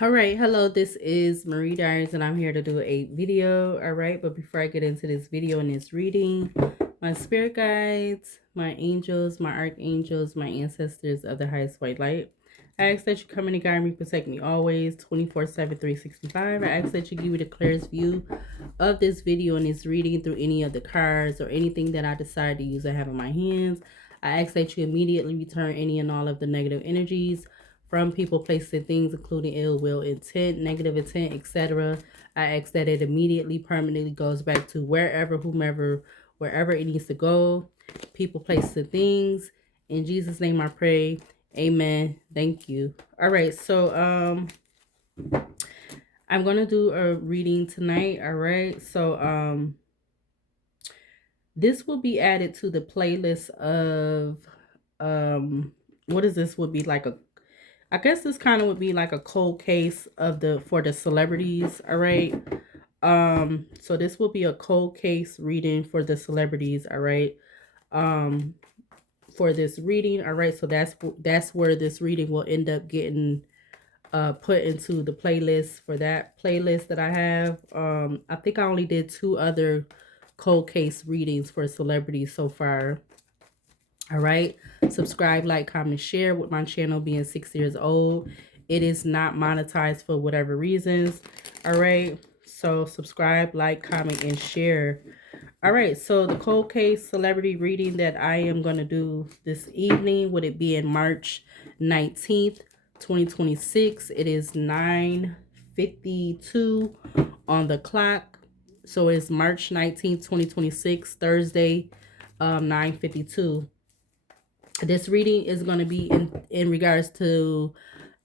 All right, hello, this is Marie Diaries, and I'm here to do a video. All right, but before I get into this video and this reading, my spirit guides, my angels, my archangels, my ancestors of the highest white light, I ask that you come in and guide me, protect me always, 24/7, 365. I ask that you give me the clearest view of this video and this reading through any of the cards or anything that I decide to use I have in my hands. I ask that you immediately return any and all of the negative energies from people, places, and things, including ill will, intent, negative intent, etc. I ask that it immediately, permanently goes back to wherever, whomever, wherever it needs to go. People, places, and things. In Jesus' name I pray. Amen. Thank you. All right, so I'm gonna do a reading tonight. All right. So this will be added to the playlist of what is this? Would be like a, I guess this kind of would be like a cold case of the for the celebrities. All right. So this will be a cold case reading for the celebrities. All right. Um, for this reading. All right. So that's where this reading will end up getting put into the playlist for that playlist that I have. I think I only did two other cold case readings for celebrities so far. All right. Subscribe, like, comment, share. With my channel being 6 years old, it is not monetized for whatever reasons. All right. So subscribe, like, comment, and share. All right. So the cold case celebrity reading that I am going to do this evening, would it be in March 19th, 2026? It is 9:52 on the clock. So it's March 19th, 2026, Thursday, 9:52. This reading is going to be in regards to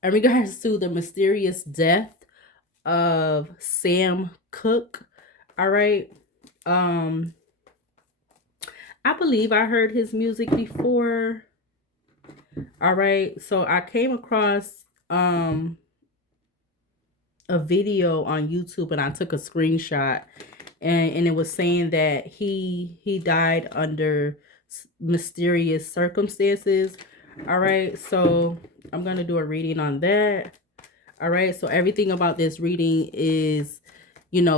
the mysterious death of Sam Cooke. All right. um I believe I heard his music before. All right, so I came across a video on YouTube, and I took a screenshot, and it was saying that he died under mysterious circumstances. All right, so I'm gonna do a reading on that. All right, so everything about this reading is,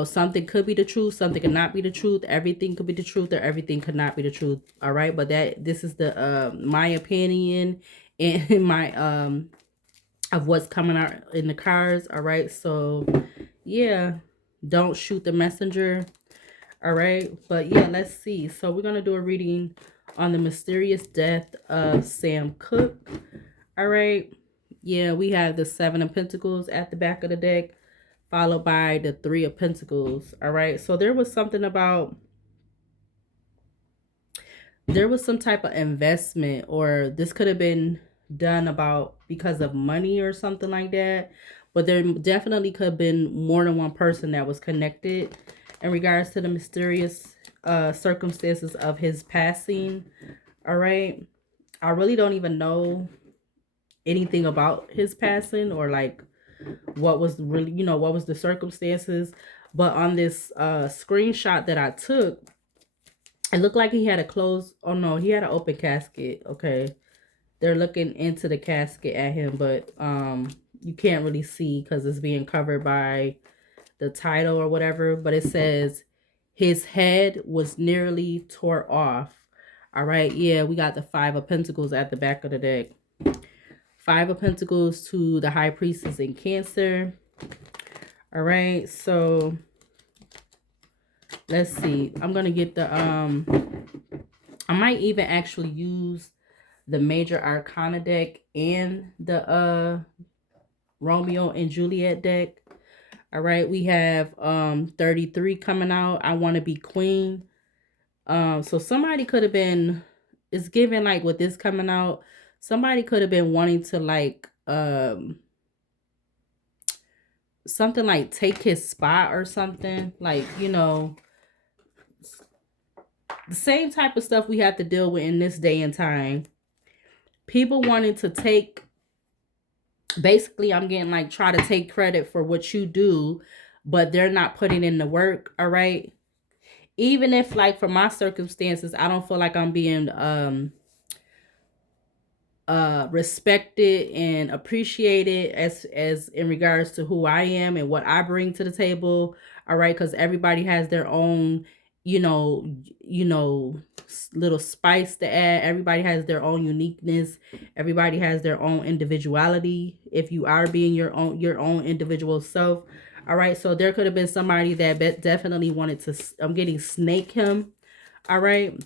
something could be the truth, something could not be the truth, everything could be the truth, or everything could not be the truth. All right, but this is the my opinion and my of what's coming out in the cards. All right, so yeah, don't shoot the messenger. All right, but yeah, let's see. So we're gonna do a reading on the mysterious death of Sam Cooke. All right, yeah, we have the Seven of Pentacles at the back of the deck, followed by the Three of Pentacles. All right, so there was something about, there was some type of investment, or this could have been done about because of money or something like that. But there definitely could have been more than one person that was connected in regards to the mysterious circumstances of his passing. All right, I really don't even know anything about his passing, or like what was really, what was the circumstances. But on this screenshot that I took, it looked like he had a closed, oh no, he had an open casket. Okay, they're looking into the casket at him, but you can't really see because it's being covered by the title or whatever. But it says his head was nearly tore off. All right, yeah, we got the Five of Pentacles at the back of the deck. Five of Pentacles to the High Priestess in Cancer. All right, so let's see. I'm gonna get the I might even actually use the Major Arcana deck and the Romeo and Juliet deck. All right, we have 33 coming out. I want to be queen. So somebody could have been, it's given like with this coming out, somebody could have been wanting to like something like take his spot or something, like, the same type of stuff we have to deal with in this day and time. People wanting to take, basically, I'm getting like, try to take credit for what you do, but they're not putting in the work. All right, even if, like, for my circumstances, I don't feel like I'm being respected and appreciated as in regards to who I am and what I bring to the table. All right, because everybody has their own, you know, little spice to add. Everybody has their own uniqueness. Everybody has their own individuality. If you are being your own individual self. All right, so there could have been somebody that definitely wanted to. I'm getting snake him. All right,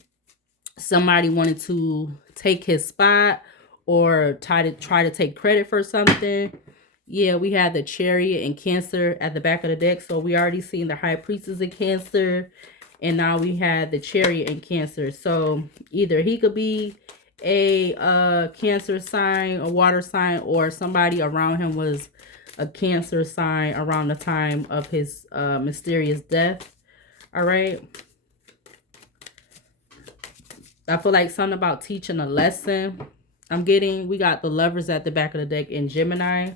somebody wanted to take his spot or try to take credit for something. Yeah, we had the Chariot and Cancer at the back of the deck. So we already seen the High Priestess in Cancer. And now we had the Chariot in Cancer. So either he could be a Cancer sign, a water sign, or somebody around him was a Cancer sign around the time of his mysterious death. All right. I feel like something about teaching a lesson. We got the Lovers at the back of the deck in Gemini.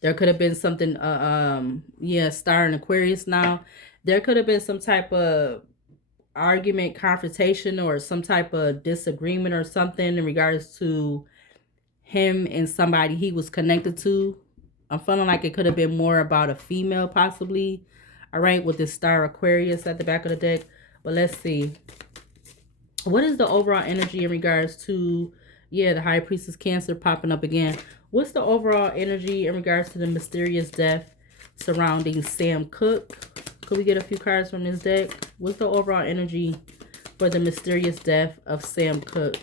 There could have been something, Star in Aquarius now. There could have been some type of argument, confrontation, or some type of disagreement or something in regards to him and somebody he was connected to. I'm feeling like it could have been more about a female possibly. All right, with this Star Aquarius at the back of the deck. But let's see. What is the overall energy in regards to, the High Priestess Cancer popping up again? What's the overall energy in regards to the mysterious death surrounding Sam Cooke? Could we get a few cards from this deck? What's the overall energy for the mysterious death of Sam Cooke?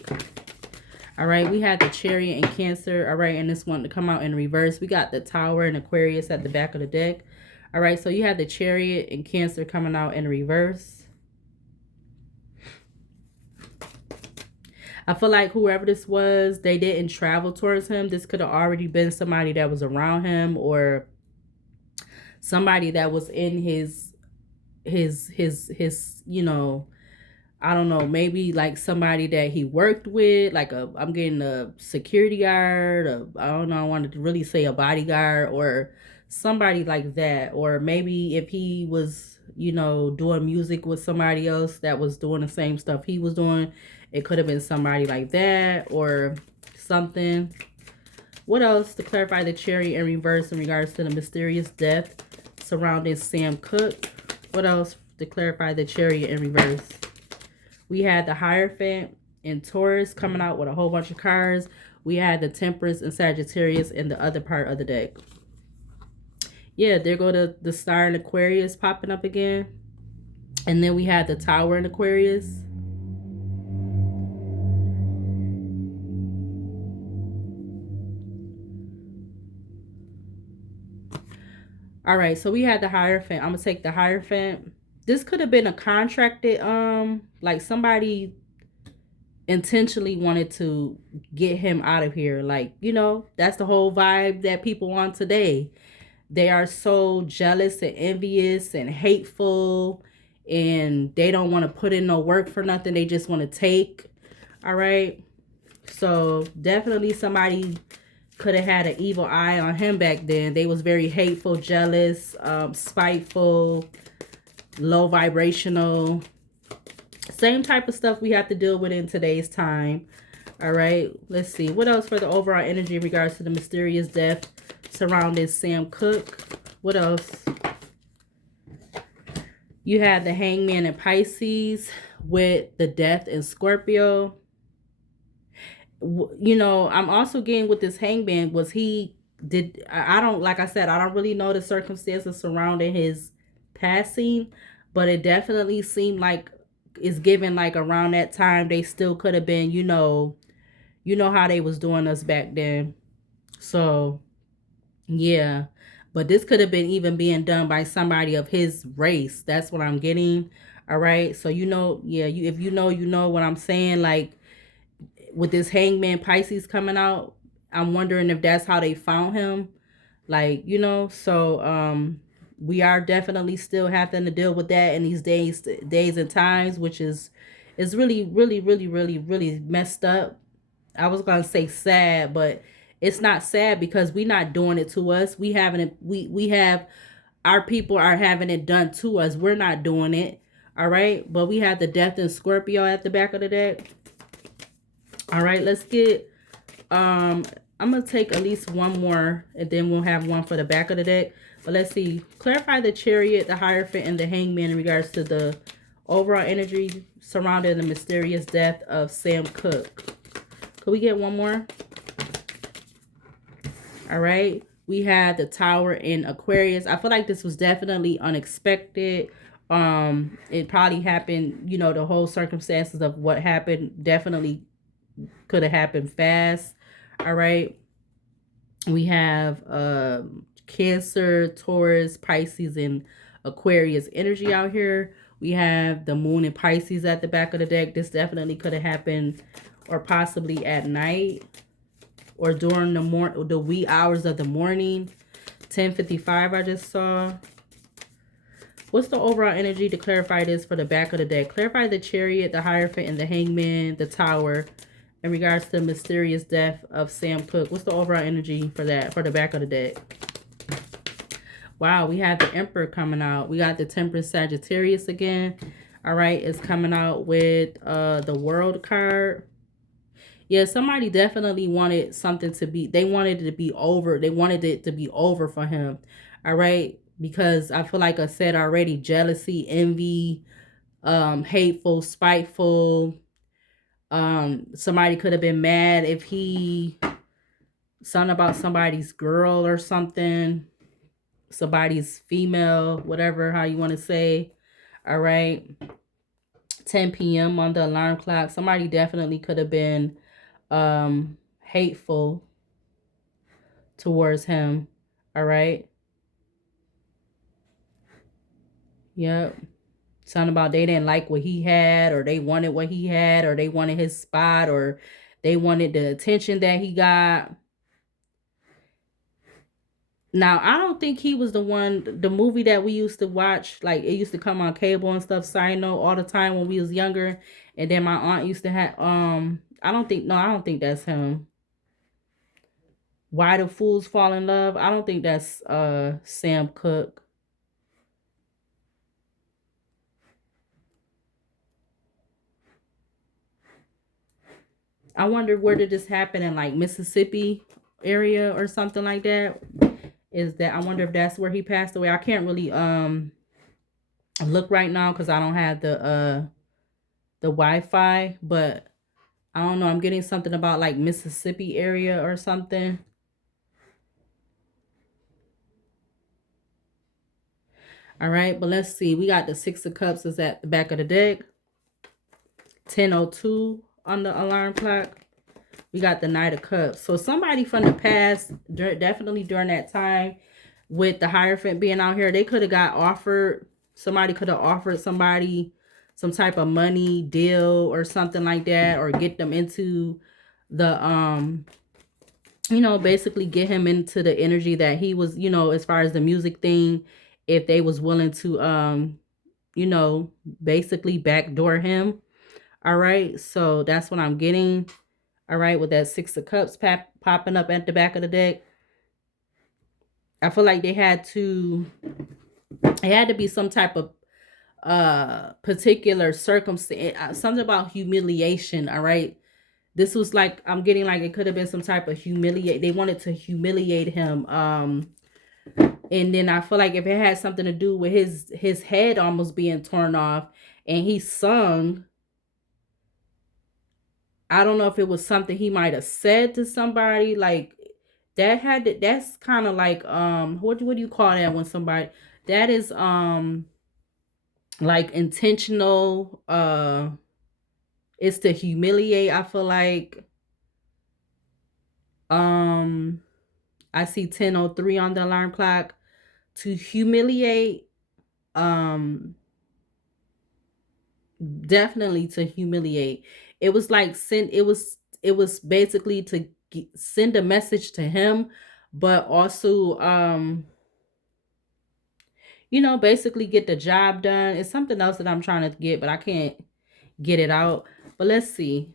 All right, we had the Chariot and Cancer. All right, and this one to come out in reverse. We got the Tower and Aquarius at the back of the deck. All right, so you have the Chariot and Cancer coming out in reverse. I feel like whoever this was, they didn't travel towards him. This could have already been somebody that was around him or somebody that was in his I don't know, maybe like somebody that he worked with, like I'm getting a security guard, I don't know, I wanted to really say a bodyguard or somebody like that. Or maybe if he was, doing music with somebody else that was doing the same stuff he was doing, it could have been somebody like that or something. What else to clarify the Chariot in reverse in regards to the mysterious death surrounding Sam Cooke? What else to clarify the Chariot in reverse? We had the Hierophant in Taurus coming out with a whole bunch of cards. We had the Temperance and Sagittarius in the other part of the deck. Yeah, there go the Star in Aquarius popping up again. And then we had the Tower in Aquarius. All right, so we had the Hierophant. I'm going to take the Hierophant. This could have been a contracted, like somebody intentionally wanted to get him out of here. Like, that's the whole vibe that people want today. They are so jealous and envious and hateful, and they don't want to put in no work for nothing. They just want to take. All right. So definitely somebody could have had an evil eye on him back then. They was very hateful, jealous, spiteful, low vibrational. Same type of stuff we have to deal with in today's time. All right, let's see. What else for the overall energy in regards to the mysterious death surrounding Sam Cooke? What else? You had the Hangman in Pisces with the Death in Scorpio. I'm also getting with this Hangman, I don't, like I said, I don't really know the circumstances surrounding his passing, but it definitely seemed like it's given like around that time they still could have been, how they was doing us back then. So yeah, but this could have been even being done by somebody of his race. That's what I'm getting. All right, so if you know what I'm saying. Like with this Hangman Pisces coming out, I'm wondering if that's how they found him. Like, so we are definitely still having to deal with that in these days and times, which is really, really, really, really, really messed up. I was gonna say sad, but it's not sad because we're not doing it to us. We having it, we have, our people are having it done to us. We're not doing it. All right, but we have the Death in Scorpio at the back of the deck. All right, let's get I'm gonna take at least one more and then we'll have one for the back of the deck. But let's see. Clarify the Chariot, the Hierophant, and the Hangman in regards to the overall energy surrounding the mysterious death of Sam Cooke. Could we get one more? All right. We had the Tower in Aquarius. I feel like this was definitely unexpected. It probably happened, you know, the whole circumstances of what happened definitely could have happened fast. All right. We have Cancer, Taurus, Pisces, and Aquarius energy out here. We have the Moon and Pisces at the back of the deck. This definitely could have happened or possibly at night or during the wee hours of the morning. 10:55 I just saw. What's the overall energy to clarify this for the back of the deck? Clarify the Chariot, the Hierophant, and the Hangman, the Tower, in regards to the mysterious death of Sam Cooke. What's the overall energy for that, for the back of the deck? Wow, we have the Emperor coming out. We got the Temperance Sagittarius again. All right, it's coming out with the World card. Yeah, somebody definitely wanted something to be, they wanted it to be over. They wanted it to be over for him. All right, because I feel like I said already, jealousy, envy, hateful, spiteful. Somebody could have been mad if he something about somebody's girl or something, somebody's female, whatever, how you want to say. All right. 10 p.m. on the alarm clock. Somebody definitely could have been hateful towards him. All right. Yep. Something about they didn't like what he had, or they wanted what he had, or they wanted his spot, or they wanted the attention that he got. Now, I don't think he was the one, the movie that we used to watch, like it used to come on cable and stuff, side note, all the time when we was younger. And then my aunt used to have, I don't think, no, I don't think that's him. Why Do Fools Fall in Love? I don't think that's Sam Cooke. I wonder where did this happen, in like Mississippi area or something like that. Is that, I wonder if that's where he passed away. I can't really look right now because I don't have the Wi-Fi, but I don't know. I'm getting something about like Mississippi area or something. All right, but let's see. We got the Six of Cups is at the back of the deck. 10:02 on the alarm clock. We got the Knight of Cups. So somebody from the past, definitely during that time with the Hierophant being out here, they could have got offered, somebody could have offered somebody some type of money deal or something like that, or get them into the you know, basically get him into the energy that he was, you know, as far as the music thing, if they was willing to you know, basically backdoor him. All right, so that's what I'm getting. All right, with that Six of Cups popping up at the back of the deck. I feel like they had to, it had to be some type of particular circumstance, something about humiliation. All right, this was like, I'm getting like it could have been some type of humiliate, they wanted to humiliate him. And then I feel like if it had something to do with his head almost being torn off, and he sung, I don't know if it was something he might have said to somebody, like that had to, that's kind of like what do you call that when somebody, that is like intentional, it's to humiliate. I feel like I see 10:03 on the alarm clock. To humiliate, um definitely to humiliate. It was like it was basically to send a message to him, but also you know, basically get the job done. It's something else that I'm trying to get, but I can't get it out. But let's see.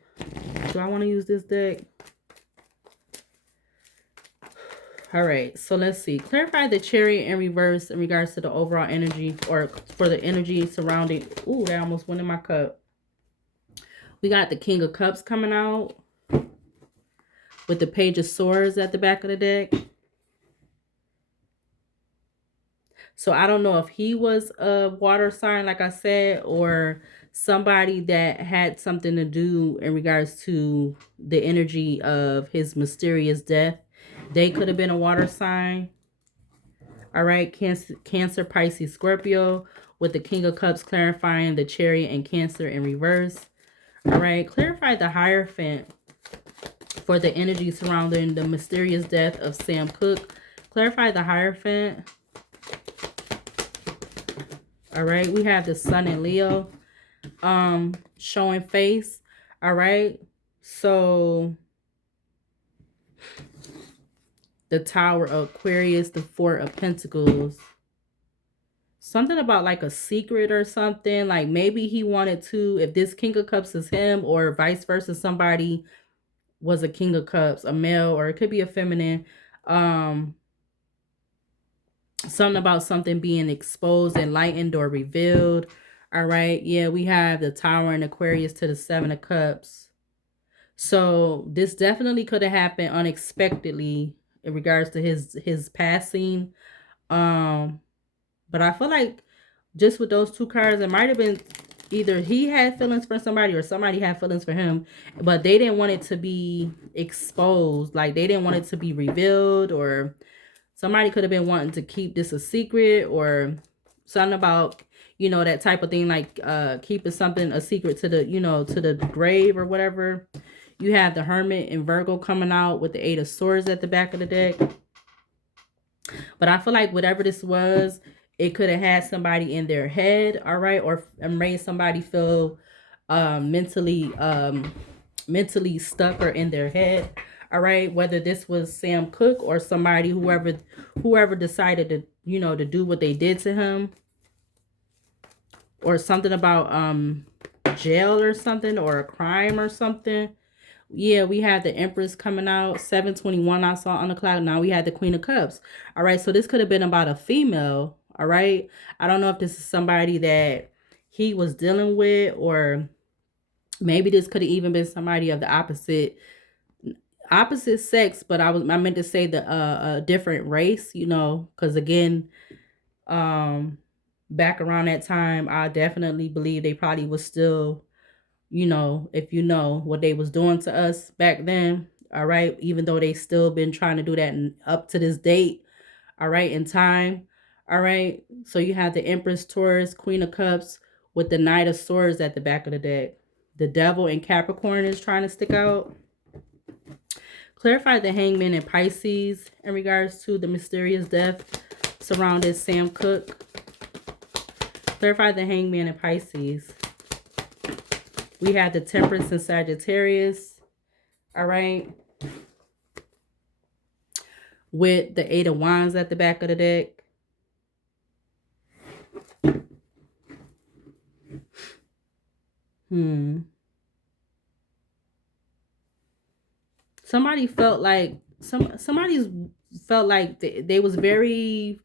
Do I want to use this deck? All right, so let's see. Clarify the Chariot in reverse in regards to the overall energy, or for the energy surrounding. Ooh, that almost went in my cup. We got the King of Cups coming out. with the Page of Swords at the back of the deck. So I don't know if he was a water sign, like I said, or somebody that had something to do in regards to the energy of his mysterious death. They could have been a water sign. All right, Cancer, Pisces, Scorpio, with the King of Cups clarifying the Chariot and Cancer in reverse. All right, clarify the Hierophant for the energy surrounding the mysterious death of Sam Cooke. Clarify the Hierophant. All right, we have the Sun in Leo showing face. All right, so the Tower of Aquarius, the Four of Pentacles. Something about like a secret or something. Like maybe he wanted to, if this King of Cups is him or vice versa, somebody was a King of Cups, a male, or it could be a feminine. Something about something being exposed, enlightened, or revealed. All right. Yeah, we have the Tower and Aquarius to the Seven of Cups. So this definitely could have happened unexpectedly in regards to his passing. But I feel like just with those two cards, it might have been either he had feelings for somebody or somebody had feelings for him, but they didn't want it to be exposed. Like they didn't want it to be revealed, or somebody could have been wanting to keep this a secret, or something about, you know, that type of thing, like keeping something a secret to the, you know, to the grave or whatever. You have the Hermit and Virgo coming out with the Eight of Swords at the back of the deck. But I feel like whatever this was, it could have had somebody in their head, all right, or made somebody feel mentally stuck or in their head, all right. Whether this was Sam Cooke or somebody, whoever decided to, you know, to do what they did to him, or something about jail or something, or a crime or something. Yeah, we had the Empress coming out, 721 I saw on the cloud. Now we had the Queen of Cups. All right, so this could have been about a female, all right? I don't know if this is somebody that he was dealing with, or maybe this could have even been somebody of the opposite sex, but I meant to say the a different race, you know, because again, back around that time, I definitely believe they probably was still, you know, if you know what they was doing to us back then, all right, even though they still been trying to do that up to this date, all right, in time, all right. So you have the Empress, Taurus, Queen of Cups with the Knight of Swords at the back of the deck. The Devil in Capricorn is trying to stick out. Clarify the Hangman in Pisces in regards to the mysterious death surrounding Sam Cooke. Clarify the Hangman in Pisces. We had the Temperance in Sagittarius. All right. With the Eight of Wands at the back of the deck. Somebody felt like somebody's felt like they was very,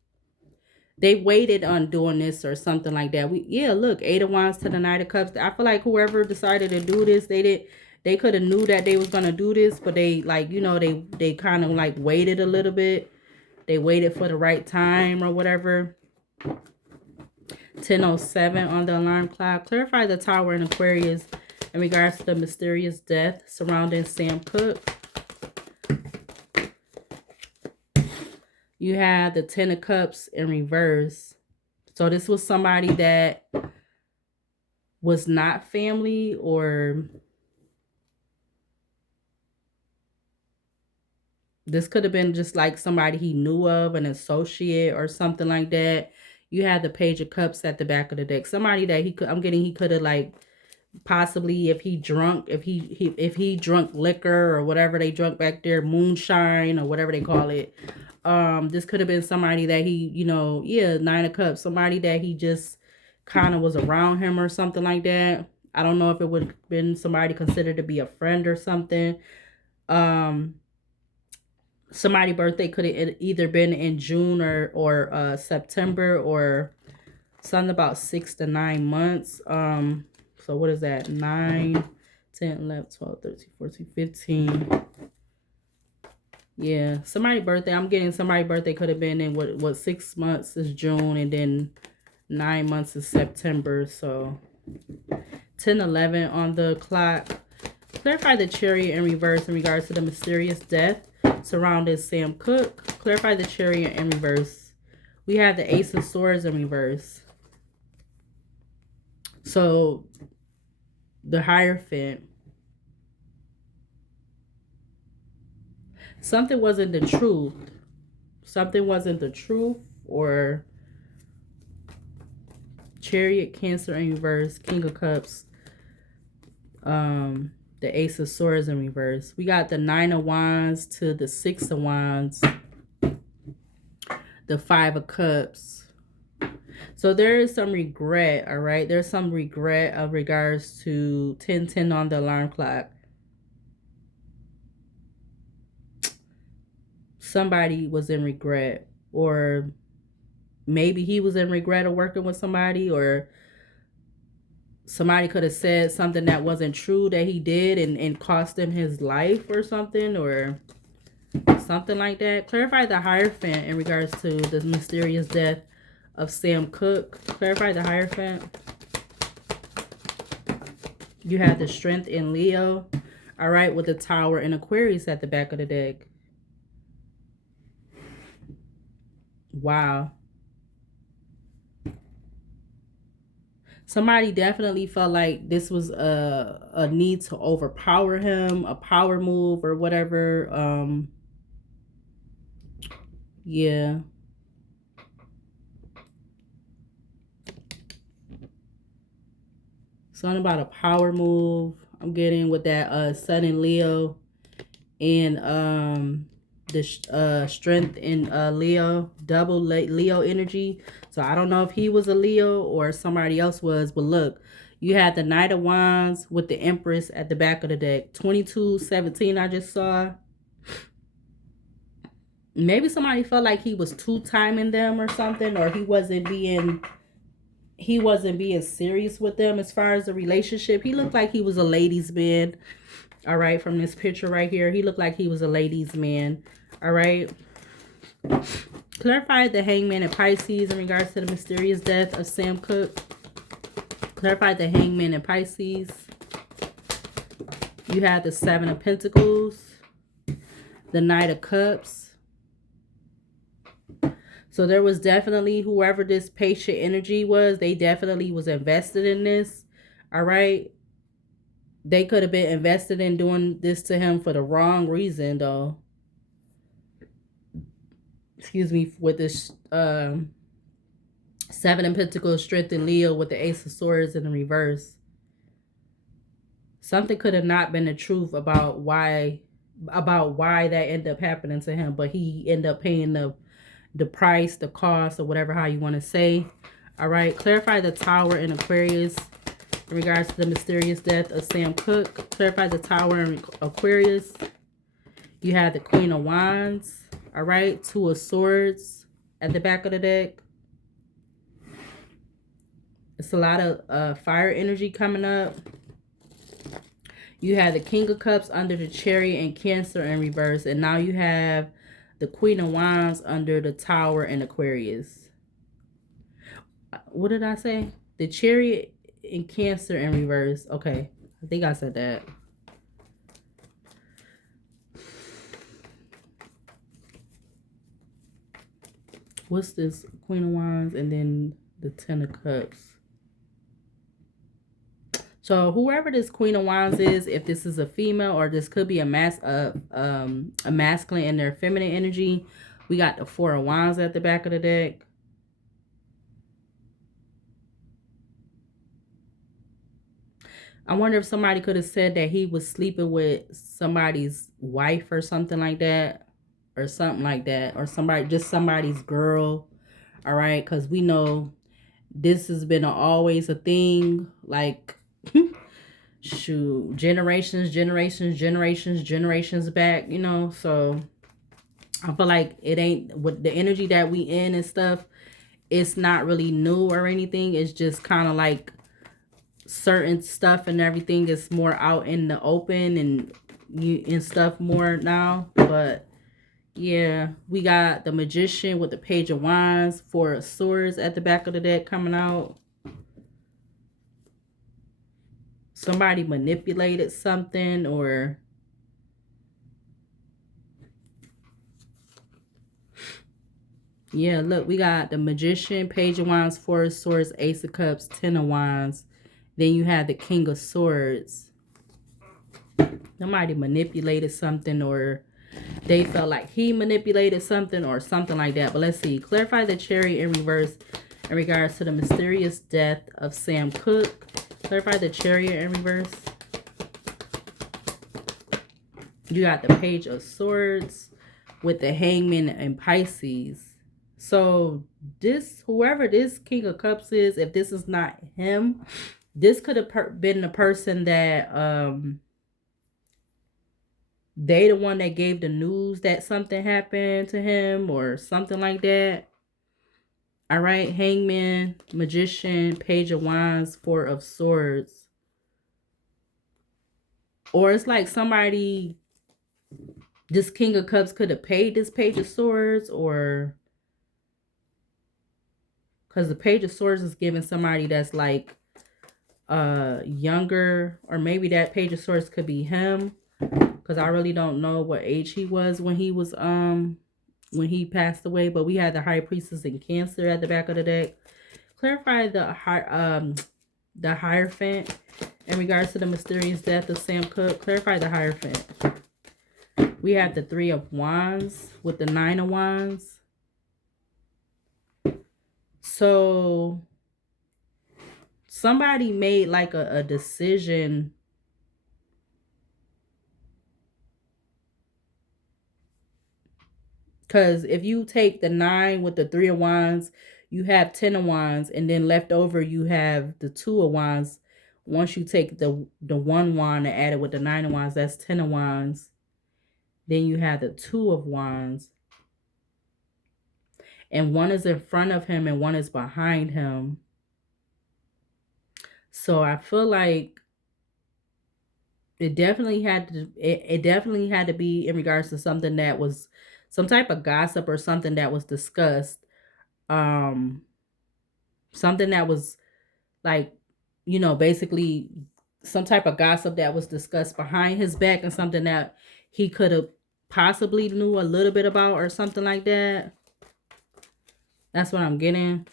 they waited on doing this or something like that. Yeah, look, Eight of Wands to the Knight of Cups. I feel like whoever decided to do this, they could have knew that they was gonna do this, but they, like, you know, they kind of like waited a little bit. They waited for the right time or whatever. 10:07 on the alarm clock. Clarify the Tower in Aquarius in regards to the mysterious death surrounding Sam Cooke. You have the Ten of Cups in reverse. So this was somebody that was not family, or this could have been just like somebody he knew of, an associate or something like that. You had the Page of Cups at the back of the deck. Somebody that he could have, like, possibly, if he drunk, if he drunk liquor or whatever they drunk back there, moonshine or whatever they call it. This could have been somebody that he, you know, yeah, Nine of Cups, somebody that he just kind of was around him or something like that. I don't know if it would have been somebody considered to be a friend or something. Somebody's birthday could have either been in June or September, or something about 6 to 9 months. So what is that? 9, 10, 11, 12, 13, 14, 15. Yeah, somebody's birthday. I'm getting somebody's birthday could have been in what 6 months is June, and then 9 months is September. So 10:11 on the clock. Clarify the chariot in reverse in regards to the mysterious death surrounding Sam Cooke. Clarify the chariot in reverse. We have the Ace of Swords in reverse. So the Hierophant. Something wasn't the truth. Something wasn't the truth, or Chariot, Cancer in reverse, King of Cups, the Ace of Swords in reverse. We got the Nine of Wands to the Six of Wands, the Five of Cups. So there is some regret, all right? There's some regret of regards to 10:10 on the alarm clock. Somebody was in regret, or maybe he was in regret of working with somebody, or somebody could have said something that wasn't true that he did and cost him his life or something, or something like that. Clarify the Hierophant in regards to the mysterious death of Sam Cooke. Clarify the Hierophant. You have the Strength in Leo. All right, with the Tower and Aquarius at the back of the deck. Wow. Somebody definitely felt like this was a need to overpower him, a power move or whatever. Yeah. Something about a power move. I'm getting with that Sun in Leo, and the Strength in Leo, double Leo energy. So I don't know if he was a Leo or somebody else was, but look, you had the Knight of Wands with the Empress at the back of the deck. 2217 I just saw. Maybe somebody felt like he was two-timing them or something, or he wasn't being serious with them as far as the relationship. He looked like he was a ladies' man. All right, from this picture right here, he looked like he was a ladies' man. All right. Clarify the Hangman and Pisces in regards to the mysterious death of Sam Cooke. Clarify the Hangman and Pisces. You have the Seven of Pentacles, the Knight of Cups. So there was definitely, whoever this patient energy was, they definitely was invested in this. All right. They could have been invested in doing this to him for the wrong reason, though. Excuse me, with this Seven of Pentacles, Strength in Leo with the Ace of Swords in the reverse. Something could have not been the truth about why that ended up happening to him, but he ended up paying the price, the cost, or whatever how you want to say. All right, clarify the Tower in Aquarius in regards to the mysterious death of Sam Cooke. Clarify the Tower in Aquarius. You have the Queen of Wands. All right, Two of Swords at the back of the deck. It's a lot of fire energy coming up. You have the King of Cups under the Chariot and Cancer in reverse. And now you have the Queen of Wands under the Tower and Aquarius. What did I say? The Chariot and Cancer in reverse. Okay, I think I said that. What's this? Queen of Wands and then the Ten of Cups. So whoever this Queen of Wands is, if this is a female or this could be a masculine and their feminine energy, we got the Four of Wands at the back of the deck. I wonder if somebody could have said that he was sleeping with somebody's wife or something like that, or something like that, or just somebody's girl. All right, because we know this has been always a thing, like shoot, generations back, you know. So I feel like it ain't, with the energy that we in and stuff, it's not really new or anything. It's just kind of like certain stuff and everything is more out in the open and stuff more now. But Yeah, we got the Magician with the Page of Wands, Four of Swords at the back of the deck coming out. Somebody manipulated something, or yeah, look, we got the Magician, Page of Wands, Four of Swords, Ace of Cups, Ten of Wands. Then you have the King of Swords. Somebody manipulated something, or they felt like he manipulated something, or something like that. But let's see. Clarify the Chariot in reverse in regards to the mysterious death of Sam Cooke. Clarify the Chariot in reverse. You got the Page of Swords with the Hangman and Pisces. So this, whoever this King of Cups is, if this is not him, this could have been the person that they the one that gave the news that something happened to him or something like that. All right, Hangman, Magician, Page of Wands, Four of Swords. Or it's like somebody, this King of Cups could have paid this Page of Swords, or because the Page of Swords is giving somebody that's like younger, or maybe that Page of Swords could be him, because I really don't know what age he was when he passed away. But we had the High Priestess in Cancer at the back of the deck. Clarify the Hierophant in regards to the mysterious death of Sam Cooke. Clarify the Hierophant. We have the Three of Wands with the Nine of Wands. So somebody made like a decision. Because if you take the 9 with the Three of Wands, you have 10 of Wands, and then left over you have the 2 of Wands. Once you take the 1 wand and add it with the 9 of Wands, that's 10 of Wands. Then you have the 2 of Wands. And one is in front of him and one is behind him. So I feel like it definitely had to be in regards to something that was some type of gossip or something that was discussed. Um Something that was like, basically some type of gossip that was discussed behind his back, and something that he could have possibly knew a little bit about or something like that. That's what I'm getting.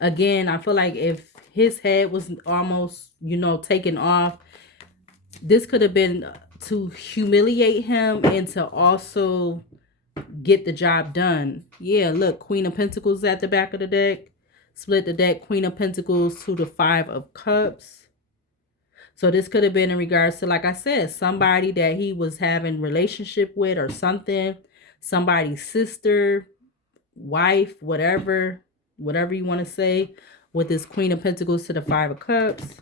Again, I feel like if his head was almost, taken off, this could have been to humiliate him and to also get the job done. Yeah, look, Queen of Pentacles at the back of the deck. Split the deck, Queen of Pentacles to the Five of Cups. So this could have been in regards to, like I said, somebody that he was having relationship with or something. Somebody's sister, wife, whatever you want to say, with this Queen of Pentacles to the Five of Cups.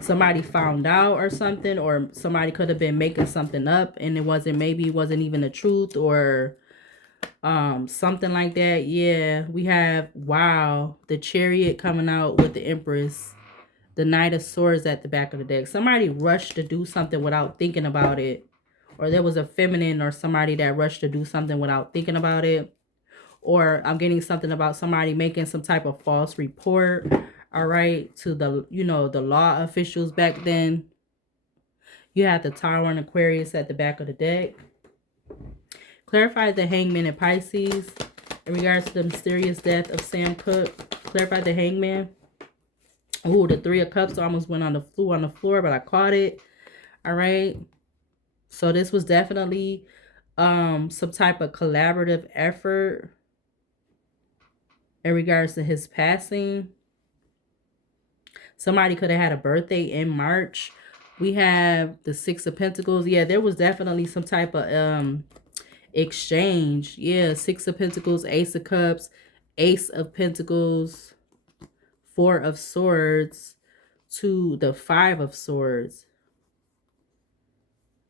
Somebody found out or something, or somebody could have been making something up and maybe it wasn't even the truth, or something like that. Yeah, we have, wow, the Chariot coming out with the Empress, the Knight of Swords at the back of the deck. Somebody rushed to do something without thinking about it, or there was a feminine or somebody that rushed to do something without thinking about it. Or I'm getting something about somebody making some type of false report, all right, to the, the law officials back then. You have the Tower and Aquarius at the back of the deck. Clarify the Hangman and Pisces in regards to the mysterious death of Sam Cooke. Clarify the Hangman. Oh, the Three of Cups almost went on the floor, but I caught it. All right. So this was definitely some type of collaborative effort in regards to his passing. Somebody could have had a birthday in March. We have the Six of Pentacles. Yeah, there was definitely some type of exchange. Yeah, Six of Pentacles, Ace of Cups, Ace of Pentacles, Four of Swords to the Five of Swords.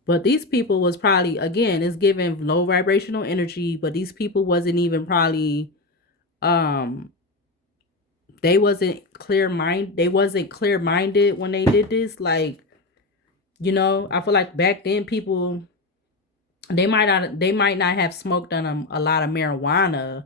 But these people was probably, again, it's giving low vibrational energy, but these people wasn't even probably they wasn't clear-minded when they did this. Like, I feel like back then people, they might not have smoked on a lot of marijuana,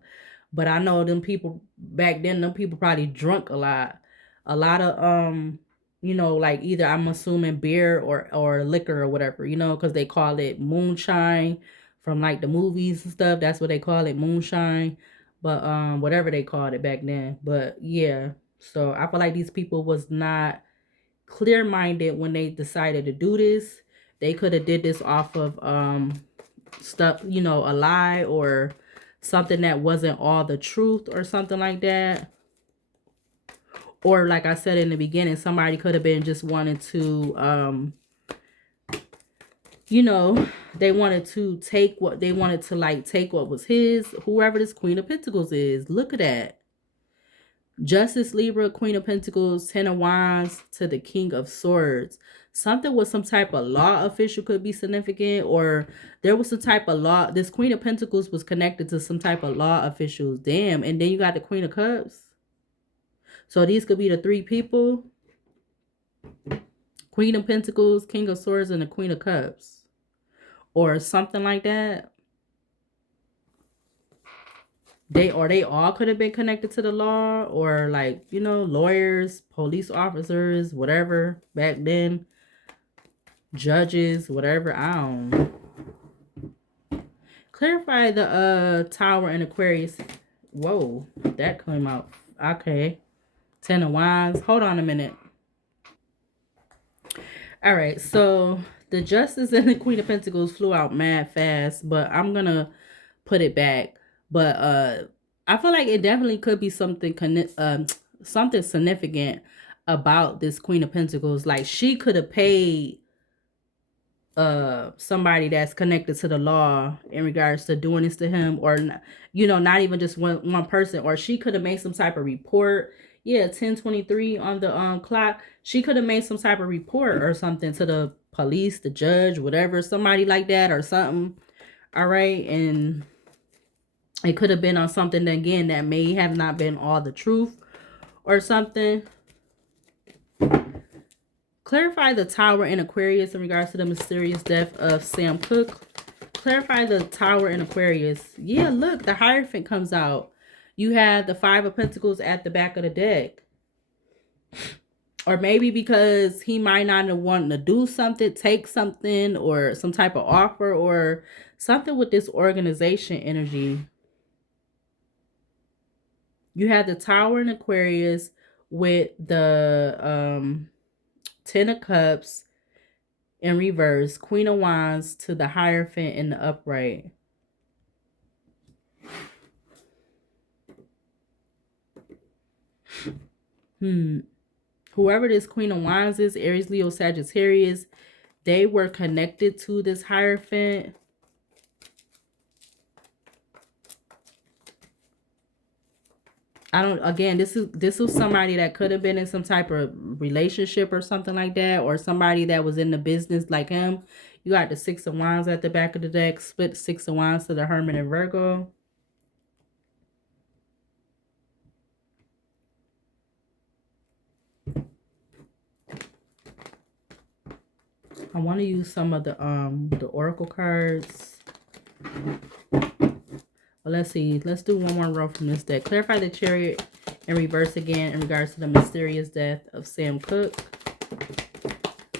but I know them people back then, them people probably drunk a lot of like either I'm assuming beer or liquor or whatever, because they call it moonshine from like the movies and stuff. That's what they call it, moonshine. But whatever they called it back then. But yeah, so I feel like these people was not clear minded when they decided to do this. They could have did this off of stuff, a lie or something that wasn't all the truth or something like that. Or like I said in the beginning, somebody could have been just wanted to you know, they wanted to take what was his, whoever this Queen of Pentacles is. Look at that. Justice, Libra, Queen of Pentacles, Ten of Wands to the King of Swords. Something with some type of law official could be significant, or there was some type of law. This Queen of Pentacles was connected to some type of law officials. Damn. And then you got the Queen of Cups. So these could be the three people. Queen of Pentacles, King of Swords, and the Queen of Cups. Or something like that. They all could have been connected to the law, or like, lawyers, police officers, whatever back then, judges, whatever. I don't know. Clarify the Tower and Aquarius. Whoa, that came out. Okay. Ten of Wands. Hold on a minute. All right, so the Justice and the Queen of Pentacles flew out mad fast, but I'm gonna put it back. But I feel like it definitely could be something significant about this Queen of Pentacles. Like she could have paid somebody that's connected to the law in regards to doing this to him, or not even just one person, or she could have made some type of report. Yeah, 10:23 on the clock. She could have made some type of report or something to the police, the judge, whatever, somebody like that or something. All right, and it could have been on something that, again, that may have not been all the truth or something. Clarify the Tower in Aquarius in regards to the mysterious death of Sam Cooke. Clarify the Tower in Aquarius. Yeah, look, the Hierophant comes out. You had the Five of Pentacles at the back of the deck. Or maybe because he might not have wanted to do something, take something, or some type of offer, or something with this organization energy. You had the Tower in Aquarius with the Ten of Cups in reverse, Queen of Wands to the Hierophant in the upright. Whoever this Queen of Wands is, Aries, Leo, Sagittarius, they were connected to this Hierophant. This was somebody that could have been in some type of relationship or something like that, or somebody that was in the business like him. You got the Six of Wands at the back of the deck, split Six of Wands to the Hermit and Virgo. I want to use some of the Oracle cards. Well, let's see. Let's do one more row from this deck. Clarify the Chariot in reverse again in regards to the mysterious death of Sam Cooke.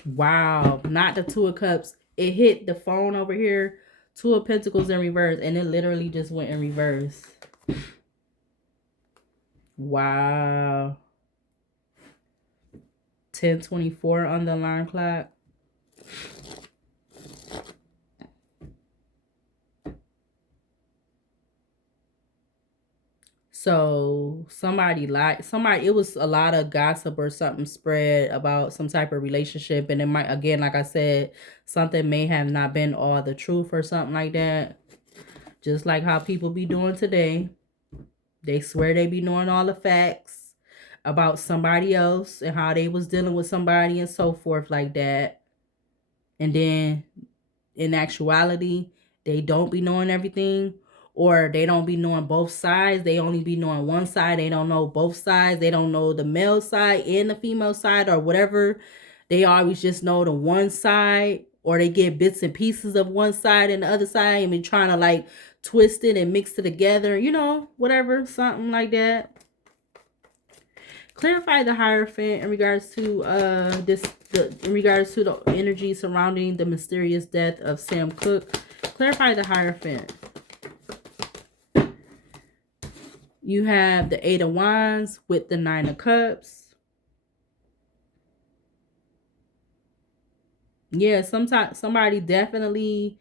Wow, not the Two of Cups. It hit the phone over here. Two of Pentacles in reverse, and it literally just went in reverse. Wow. 10:24 on the alarm clock. So it was a lot of gossip or something spread about some type of relationship, and it might, again, like I said, something may have not been all the truth or something like that. Just like how people be doing today. They swear they be knowing all the facts about somebody else and how they was dealing with somebody and so forth like that. And then in actuality, they don't be knowing everything, or they don't be knowing both sides. They only be knowing one side. They don't know both sides. They don't know the male side and the female side, or whatever. they always just know the one side, or they get bits and pieces of one side and the other side and be trying to like twist it and mix it together, you know, whatever, something like that. Clarify the Hierophant in regards to in regards to the energy surrounding the mysterious death of Sam Cooke. Clarify the Hierophant. You have the Eight of Wands with the Nine of Cups. Yeah, somebody definitely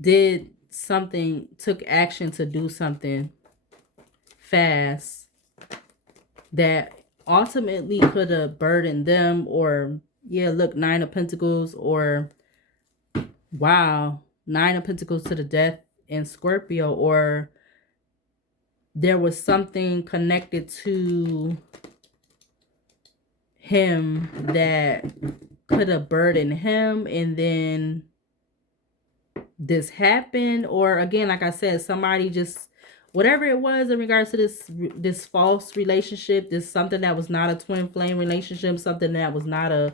did something, took action to do something fast that ultimately could have burdened them, or yeah, look, Nine of Pentacles, or wow, Nine of Pentacles to the death in Scorpio, or there was something connected to him that could have burdened him, and then this happened. Or again, like I said, somebody just, whatever it was in regards to this false relationship, this something that was not a twin flame relationship, something that was not a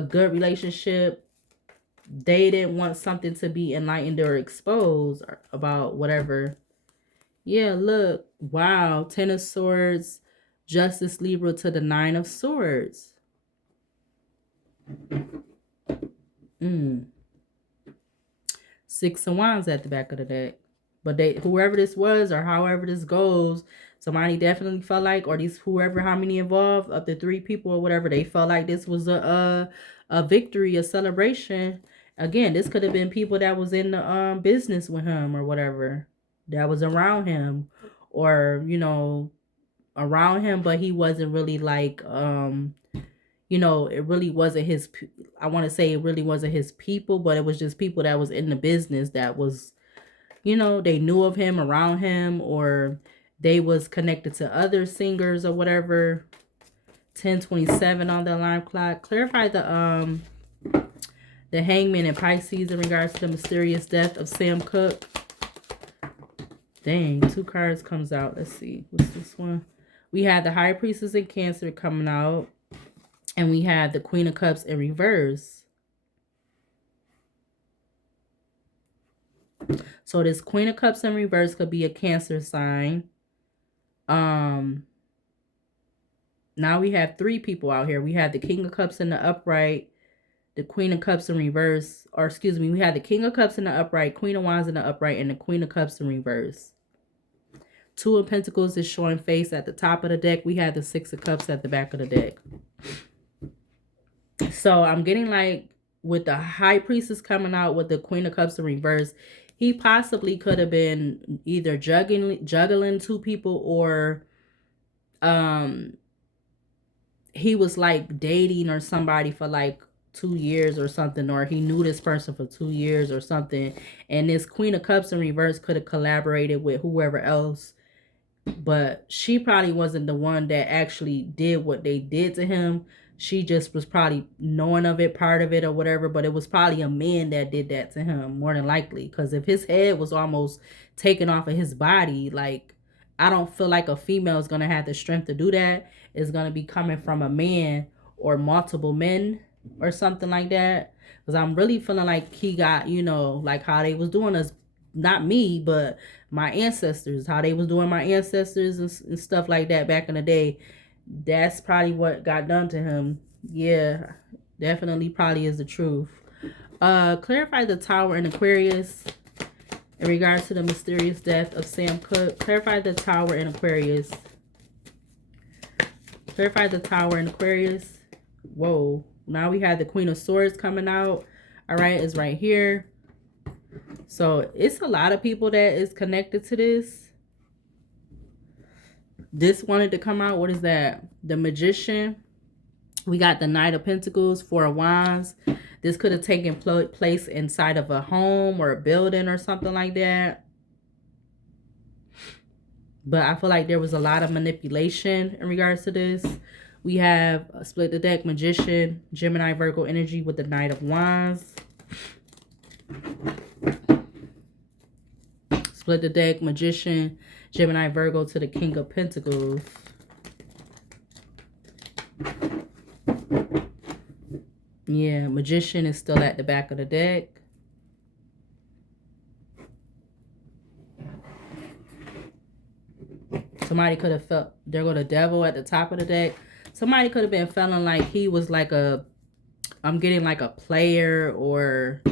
good relationship, they didn't want something to be enlightened or exposed about whatever. Yeah, look, wow, Ten of Swords, Justice, Libra to the Nine of Swords. Six of Wands at the back of the deck. But they, whoever this was or however this goes, somebody definitely felt like, or these whoever, how many involved, up to 3 people or whatever, they felt like this was a victory, a celebration. Again, this could have been people that was in the business with him or whatever, that was around him, or you know, around him, but he wasn't really like you know, it really wasn't his, I want to say it really wasn't his people, but it was just people that was in the business that was, you know, they knew of him, around him, or they was connected to other singers or whatever. 1027 on the alarm clock. Clarify the Hangman and Pisces in regards to the mysterious death of Sam Cooke. Dang, 2 cards comes out. Let's see. What's this one? We had the High Priestess in Cancer coming out. And we have the Queen of Cups in reverse. So this Queen of Cups in reverse could be a Cancer sign. Now we have 3 people out here. We have the King of Cups in the upright, the Queen of Cups in reverse, or excuse me, we have the King of Cups in the upright, Queen of Wands in the upright, and the Queen of Cups in reverse. 2 of Pentacles is showing face at the top of the deck. We have the 6 of Cups at the back of the deck. So I'm getting like with the High Priestess coming out with the Queen of Cups in reverse, he possibly could have been either juggling 2 people, or he was like dating or somebody for like 2 years or something, or he knew this person for 2 years or something, and this Queen of Cups in reverse could have collaborated with whoever else, but she probably wasn't the one that actually did what they did to him. She just was probably knowing of it, part of it or whatever, but it was probably a man that did that to him, more than likely, because if his head was almost taken off of his body, like, I don't feel like a female is going to have the strength to do that. It's going to be coming from a man or multiple men or something like that, because I'm really feeling like he got, you know, like how they was doing us, not me, but my ancestors, how they was doing my ancestors and stuff like that back in the day. That's probably what got done to him. Yeah, definitely probably is the truth. Clarify the Tower in Aquarius in regards to the mysterious death of Sam Cooke. Clarify the Tower in Aquarius. Clarify the Tower in Aquarius. Whoa. Now we have the Queen of Swords coming out. All right, it's right here. So it's a lot of people that is connected to this. This wanted to come out. What is that? The Magician. We got the Knight of Pentacles, 4 of Wands. This could have taken place inside of a home or a building or something like that. But I feel like there was a lot of manipulation in regards to this. We have split the deck, Magician, Gemini, Virgo energy with the Knight of Wands. Split the deck, Magician, Gemini, Virgo to the King of Pentacles. Yeah, Magician is still at the back of the deck. Somebody could have felt, there go the Devil at the top of the deck. Somebody could have been feeling like he was like a, I'm getting like a player, or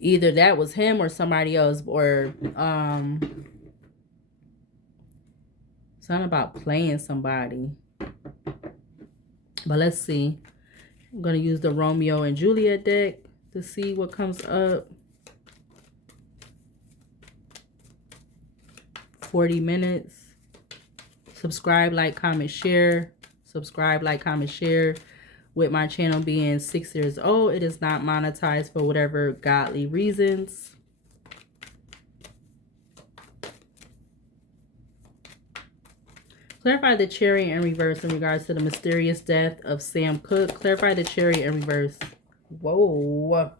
either that was him or somebody else, or something about playing somebody. But let's see. I'm going to use the Romeo and Juliet deck to see what comes up. 40 minutes. Subscribe, like, comment, share. Subscribe, like, comment, share. With my channel being 6 years old, it is not monetized for whatever godly reasons. Clarify the Chariot in reverse in regards to the mysterious death of Sam Cooke. Clarify the Chariot in reverse. Whoa.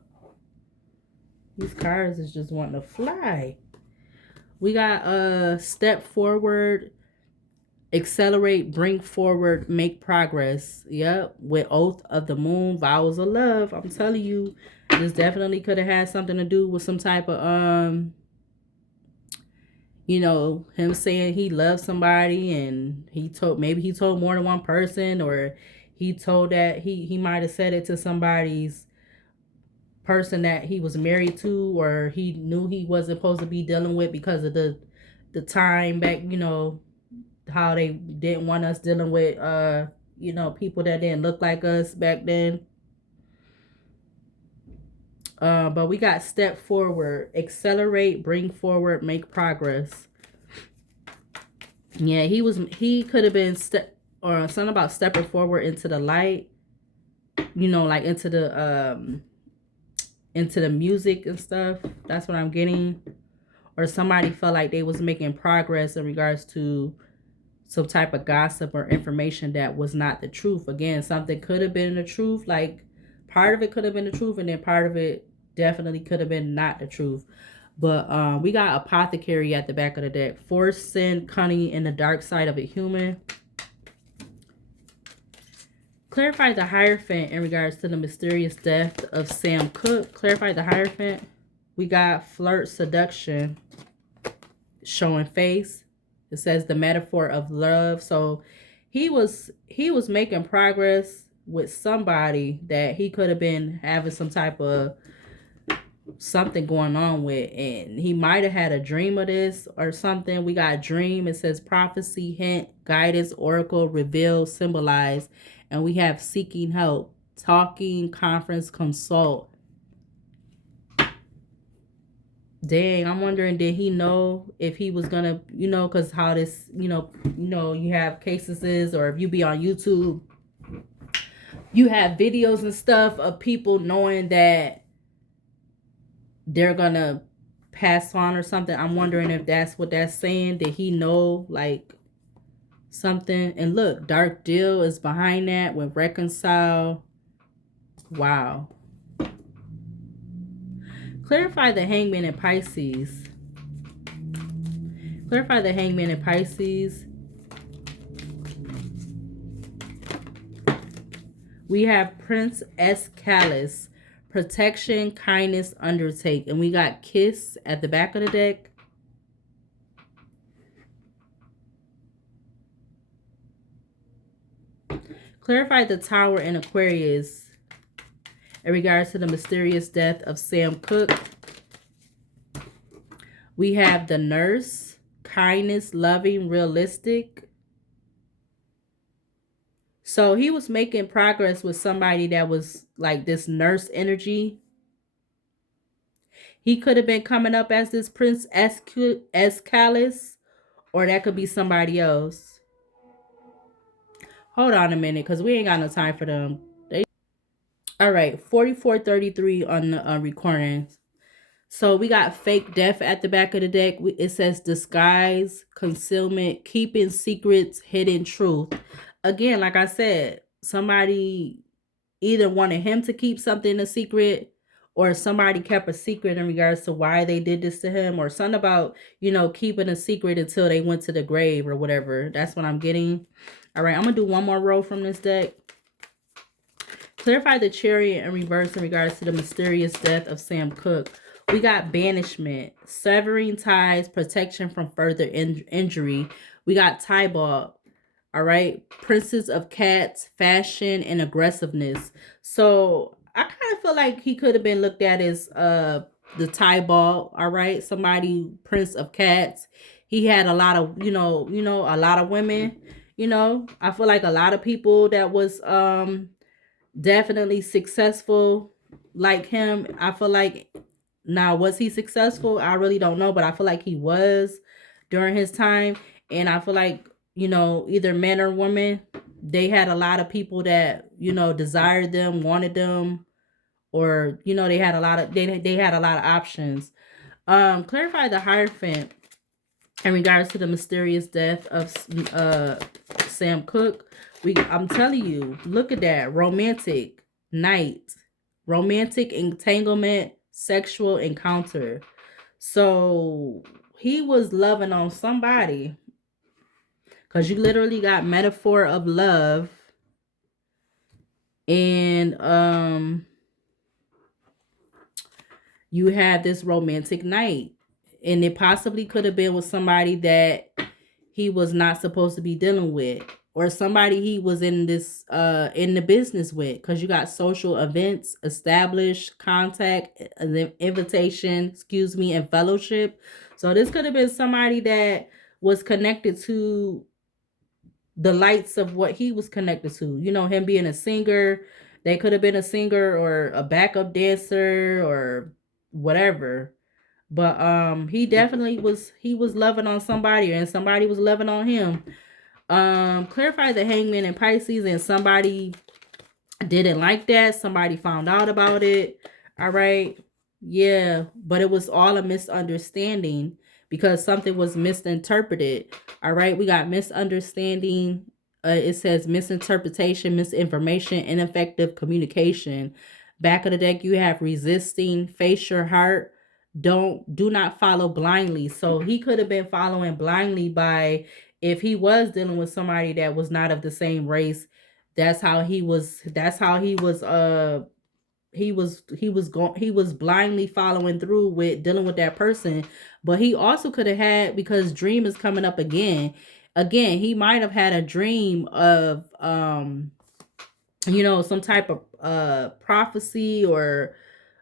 These cards is just wanting to fly. We got step forward, accelerate, bring forward, make progress. Yep. With Oath of the Moon, vows of love. I'm telling you, this definitely could have had something to do with some type of you know, him saying he loves somebody, and maybe he told more than one person, or he told that he might have said it to somebody's person that he was married to, or he knew he wasn't supposed to be dealing with because of the time back, you know, how they didn't want us dealing with you know, people that didn't look like us back then. But we got step forward, accelerate, bring forward, make progress. Yeah, he could have been or something about stepping forward into the light, you know, like into the music and stuff. That's what I'm getting. Or somebody felt like they was making progress in regards to some type of gossip or information that was not the truth. Again, something could have been the truth, like part of it could have been the truth, and then part of it definitely could have been not the truth. But we got Apothecary at the back of the deck. Force, sin, cunning, and the dark side of a human. Clarify the Hierophant in regards to the mysterious death of Sam Cooke. Clarify the Hierophant. We got flirt, seduction, showing face. It says the metaphor of love. So he was making progress with somebody that he could have been having some type of something going on with, and he might have had a dream of this or something. We got dream. It says prophecy, hint, guidance, oracle, reveal, symbolize, and we have seeking help, talking, conference, consult. Dang, I'm wondering, did he know if he was gonna, you know, because how this, you know, you have cases, or if you be on YouTube, you have videos and stuff of people knowing that they're gonna pass on or something. I'm wondering if that's what that's saying. Did he know like something? And look, Dark Deal is behind that with reconcile. Wow. Clarify the Hangman in Pisces. Clarify the Hangman in Pisces. We have Prince Escalus, protection, kindness, undertake. And we got Kiss at the back of the deck. Clarify the Tower in Aquarius in regards to the mysterious death of Sam Cooke. We have the Nurse, kindness, loving, realistic. So he was making progress with somebody that was like this nurse energy. He could have been coming up as this Prince Escalus, or that could be somebody else. Hold on a minute, because we ain't got no time for them. All right, 4433 on the recordings. So we got fake death at the back of the deck. It says disguise, concealment, keeping secrets, hidden truth. Again, like I said, somebody either wanted him to keep something a secret, or somebody kept a secret in regards to why they did this to him, or something about, you know, keeping a secret until they went to the grave or whatever. That's what I'm getting. All right, I'm going to do one more row from this deck. Clarify the chariot in reverse in regards to the mysterious death of Sam Cooke. We got banishment, severing ties, protection from further injury. We got Tybalt. All right. Princes of Cats, fashion, and aggressiveness. So I kind of feel like he could have been looked at as the Tybalt, all right. Somebody, Prince of Cats. He had a lot of, a lot of women. I feel like a lot of people that was definitely successful like him. I feel like, now was he successful? I really don't know, but I feel like he was during his time. And I feel like, either men or women, they had a lot of people that, desired them, wanted them, or, they had a lot of they had a lot of options. Clarify the Hierophant in regards to the mysterious death of Sam Cooke. I'm telling you, look at that. Romantic night, romantic entanglement, sexual encounter. So he was loving on somebody, because you literally got metaphor of love, and you had this romantic night, and it possibly could have been with somebody that he was not supposed to be dealing with, or somebody he was in the business with, because you got social events, established contact, invitation, and fellowship. So this could have been somebody that was connected to the lights of what he was connected to, him being a singer. They could have been a singer or a backup dancer or whatever. But he definitely was loving on somebody, and somebody was loving on him. Clarify the Hangman in Pisces, and somebody didn't like that. Somebody found out about it. All right. Yeah, but it was all a misunderstanding, because something was misinterpreted. All right. We got misunderstanding. It says misinterpretation, misinformation, ineffective communication. Back of the deck, you have resisting, face your heart. Do not follow blindly. So he could have been following blindly by, if he was dealing with somebody that was not of the same race. He was blindly following through with dealing with that person. But he also could have had, because dream is coming up again, he might have had a dream of some type of prophecy, or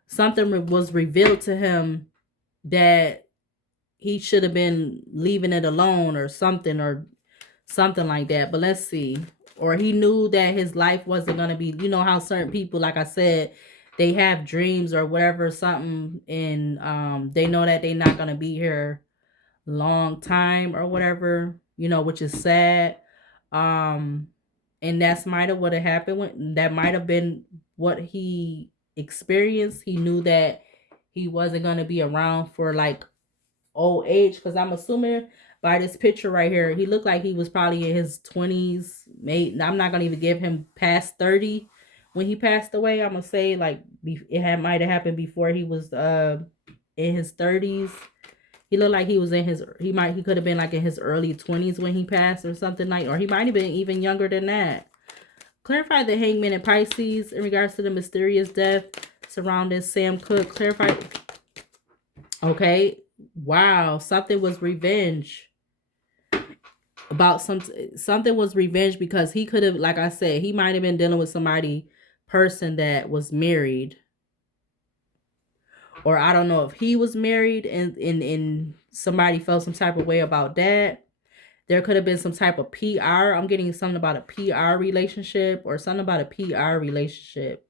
something was revealed to him that he should have been leaving it alone, or something like that. But let's see. Or he knew that his life wasn't going to be, how certain people, like I said, they have dreams or whatever, something, and they know that they're not going to be here long time or whatever, which is sad. Um, and that's might have what had happened. That might have been what he experienced. He knew that he wasn't going to be around for like old age, because I'm assuming by this picture right here, he looked like he was probably in his 20s. Maybe I'm not gonna even give him past 30 when he passed away. I'm gonna say like might have happened before he was in his 30s. He looked like he was in his he could have been like in his early 20s when he passed, or something like, or he might have been even younger than that. Clarify the Hangman in Pisces in regards to the mysterious death surrounding Sam Cooke. Clarify. Okay. Wow. Something was revenge. About something was revenge, because he could have, like I said, he might have been dealing with somebody person that was married. Or I don't know if he was married, and somebody felt some type of way about that. There could have been some type of PR. I'm getting something about a PR relationship, or something about a PR relationship.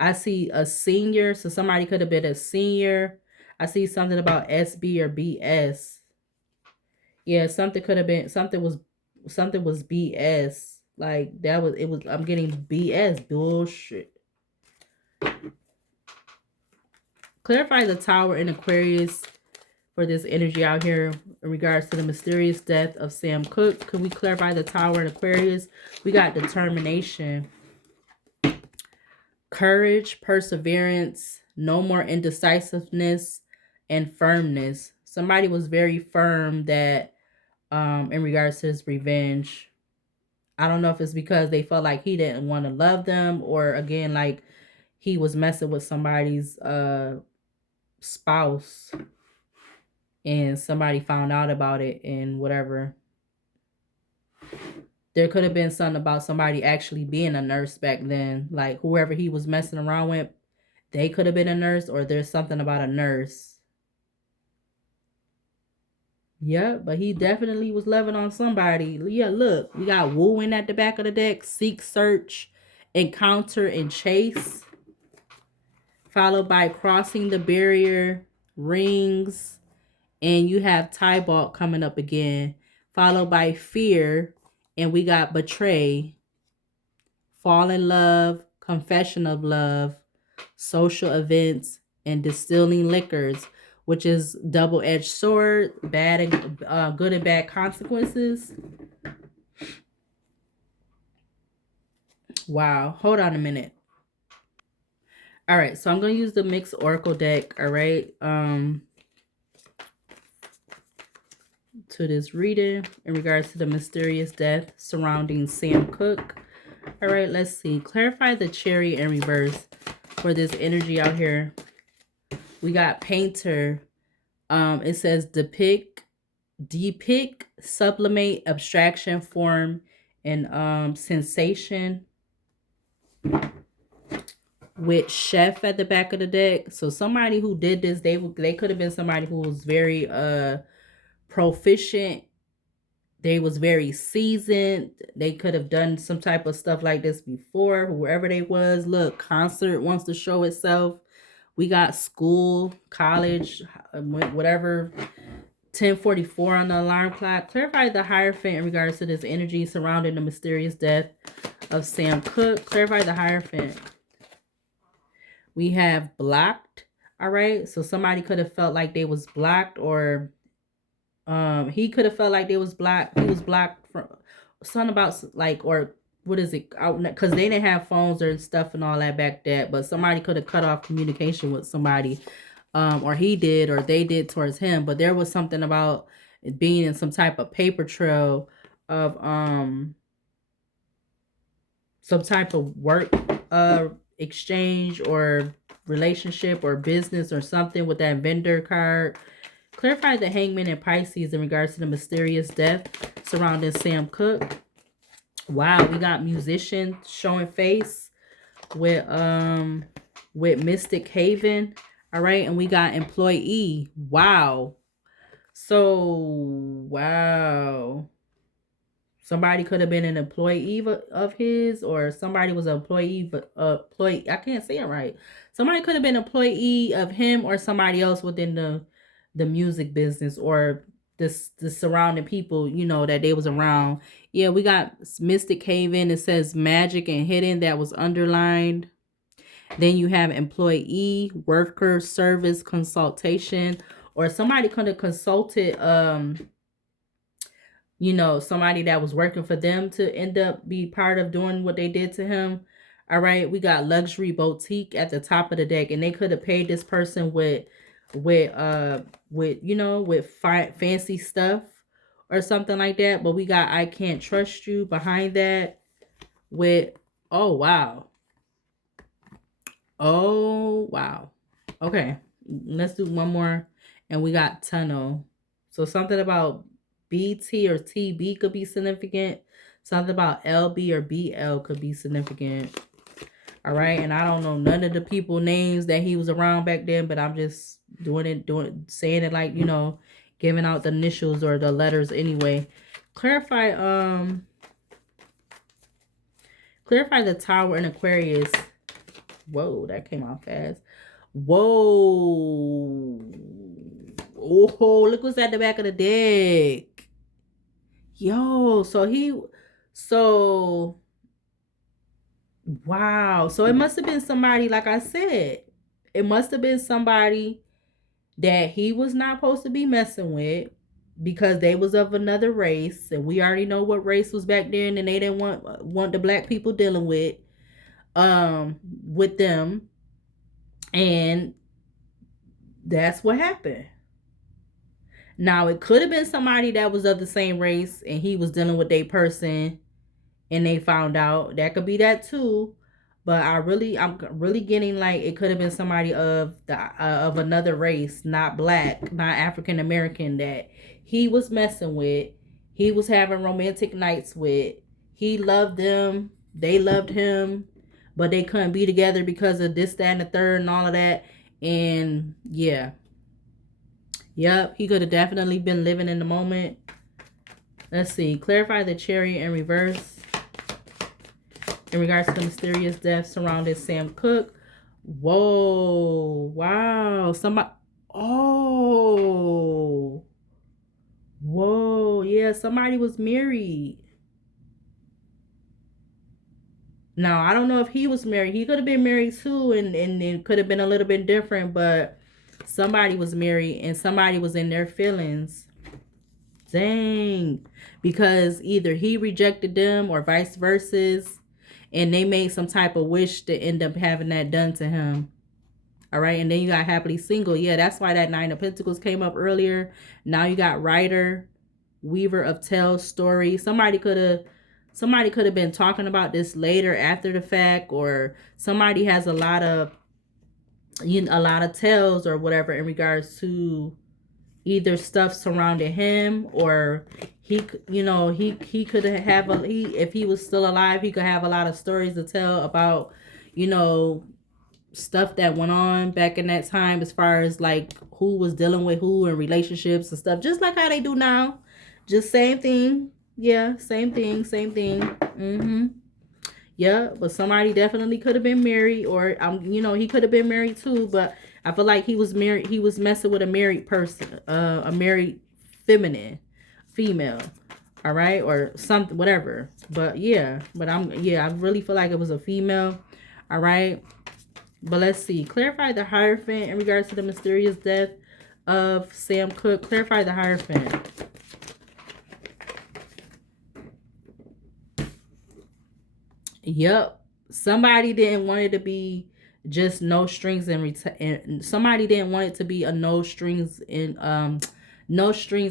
I see a senior, so somebody could have been a senior. I see something about SB or BS. Yeah, something could have been, something was BS. Like that was, it was, I'm getting BS bullshit. Clarify the Tower in Aquarius for this energy out here in regards to the mysterious death of Sam Cooke. Could we clarify the Tower in Aquarius? We got determination, courage, perseverance, no more indecisiveness, and firmness. Somebody was very firm that in regards to his revenge. I don't know if it's because they felt like he didn't want to love them, or again, like he was messing with somebody's spouse and somebody found out about it and whatever. There could have been something about somebody actually being a nurse back then. Like whoever he was messing around with, they could have been a nurse, or there's something about a nurse. Yeah, but he definitely was loving on somebody. Yeah, look, we got wooing at the back of the deck, seek, search, encounter, and chase, followed by crossing the barrier, rings, and you have Tybalt coming up again, followed by fear, and we got betray, fall in love, confession of love, social events, and distilling liquors, which is double-edged sword, bad and good and bad consequences. Wow, hold on a minute. All right, so I'm gonna use the mixed oracle deck. All right, to this reading in regards to the mysterious death surrounding Sam Cooke. All right, let's see. Clarify the cherry in reverse for this energy out here. We got painter. It says depict, sublimate, abstraction, form, and sensation. With chef at the back of the deck. So somebody who did this, they could have been somebody who was very proficient. They was very seasoned. They could have done some type of stuff like this before, whoever they was. Look, concert wants to show itself. We got school, college, whatever. 10:44 on the alarm clock. Clarify the Hierophant in regards to this energy surrounding the mysterious death of Sam Cooke. Clarify the Hierophant. We have blocked. All right. So somebody could have felt like they was blocked, or he could have felt like they was blocked. He was blocked from something about like, or what is it? Because they didn't have phones or stuff and all that back then. But somebody could have cut off communication with somebody, or he did, or they did towards him. But there was something about it being in some type of paper trail of some type of work exchange or relationship or business or something with that vendor card. Clarify the Hangman and Pisces in regards to the mysterious death surrounding Sam Cooke. Wow, we got musician showing face with Mystic Haven. All right, and we got employee. Wow. So wow. Somebody could have been an employee of his, or somebody was an employee, I can't say it right. Somebody could have been an employee of him, or somebody else within the music business, or the surrounding people, you know, that they was around. Yeah, we got Mystic Haven. It says magic and hidden, that was underlined. Then you have employee, worker, service, consultation, or somebody could have consulted you know, somebody that was working for them to end up be part of doing what they did to him. All right, we got luxury boutique at the top of the deck, and they could have paid this person with you know, with fancy stuff or something like that. But we got I can't trust you behind that with, oh wow. Oh wow. Okay, let's do one more, and we got tunnel. So something about BT or TB could be significant. Something about LB or BL could be significant. All right, and I don't know none of the people names that he was around back then, but I'm just saying it like, you know, giving out the initials or the letters anyway. Clarify the Tower in Aquarius. Whoa, that came out fast. Whoa. Oh, look what's at the back of the deck. Yo, so wow. So it must have been somebody, like I said, it must have been somebody that he was not supposed to be messing with, because they was of another race, and we already know what race was back then, and they didn't want the black people dealing with them, and that's what happened. Now, it could have been somebody that was of the same race and he was dealing with a person and they found out. That could be that too. But I'm really getting like it could have been somebody of another race, not black, not African American, that he was messing with, he was having romantic nights with. He loved them, they loved him, but they couldn't be together because of this, that, and the third, and all of that. And yeah, yep, he could have definitely been living in the moment. Let's see. Clarify the chariot in reverse in regards to the mysterious death surrounding Sam Cooke. Whoa. Wow. Somebody. Oh. Whoa. Yeah, somebody was married. Now, I don't know if he was married. He could have been married too, and it could have been a little bit different, but somebody was married and somebody was in their feelings. Dang. Because either he rejected them or vice versa, and they made some type of wish to end up having that done to him. All right. And then you got happily single. Yeah, that's why that Nine of Pentacles came up earlier. Now you got writer, weaver of tales, story. Somebody could have been talking about this later after the fact, or somebody has a lot of tales or whatever in regards to either stuff surrounding him, or he could have if he was still alive, he could have a lot of stories to tell about stuff that went on back in that time, as far as like who was dealing with who and relationships and stuff, just like how they do now. Just same thing. Yeah, same thing. Yeah, but somebody definitely could have been married, or he could have been married too. But I feel like he was married. He was messing with a married person, a married female. All right, or something, whatever. But yeah, I really feel like it was a female. All right, but let's see. Clarify the Hierophant in regards to the mysterious death of Sam Cooke. Clarify the Hierophant. Yep. Somebody didn't want it to be just no strings and somebody didn't want it to be a no strings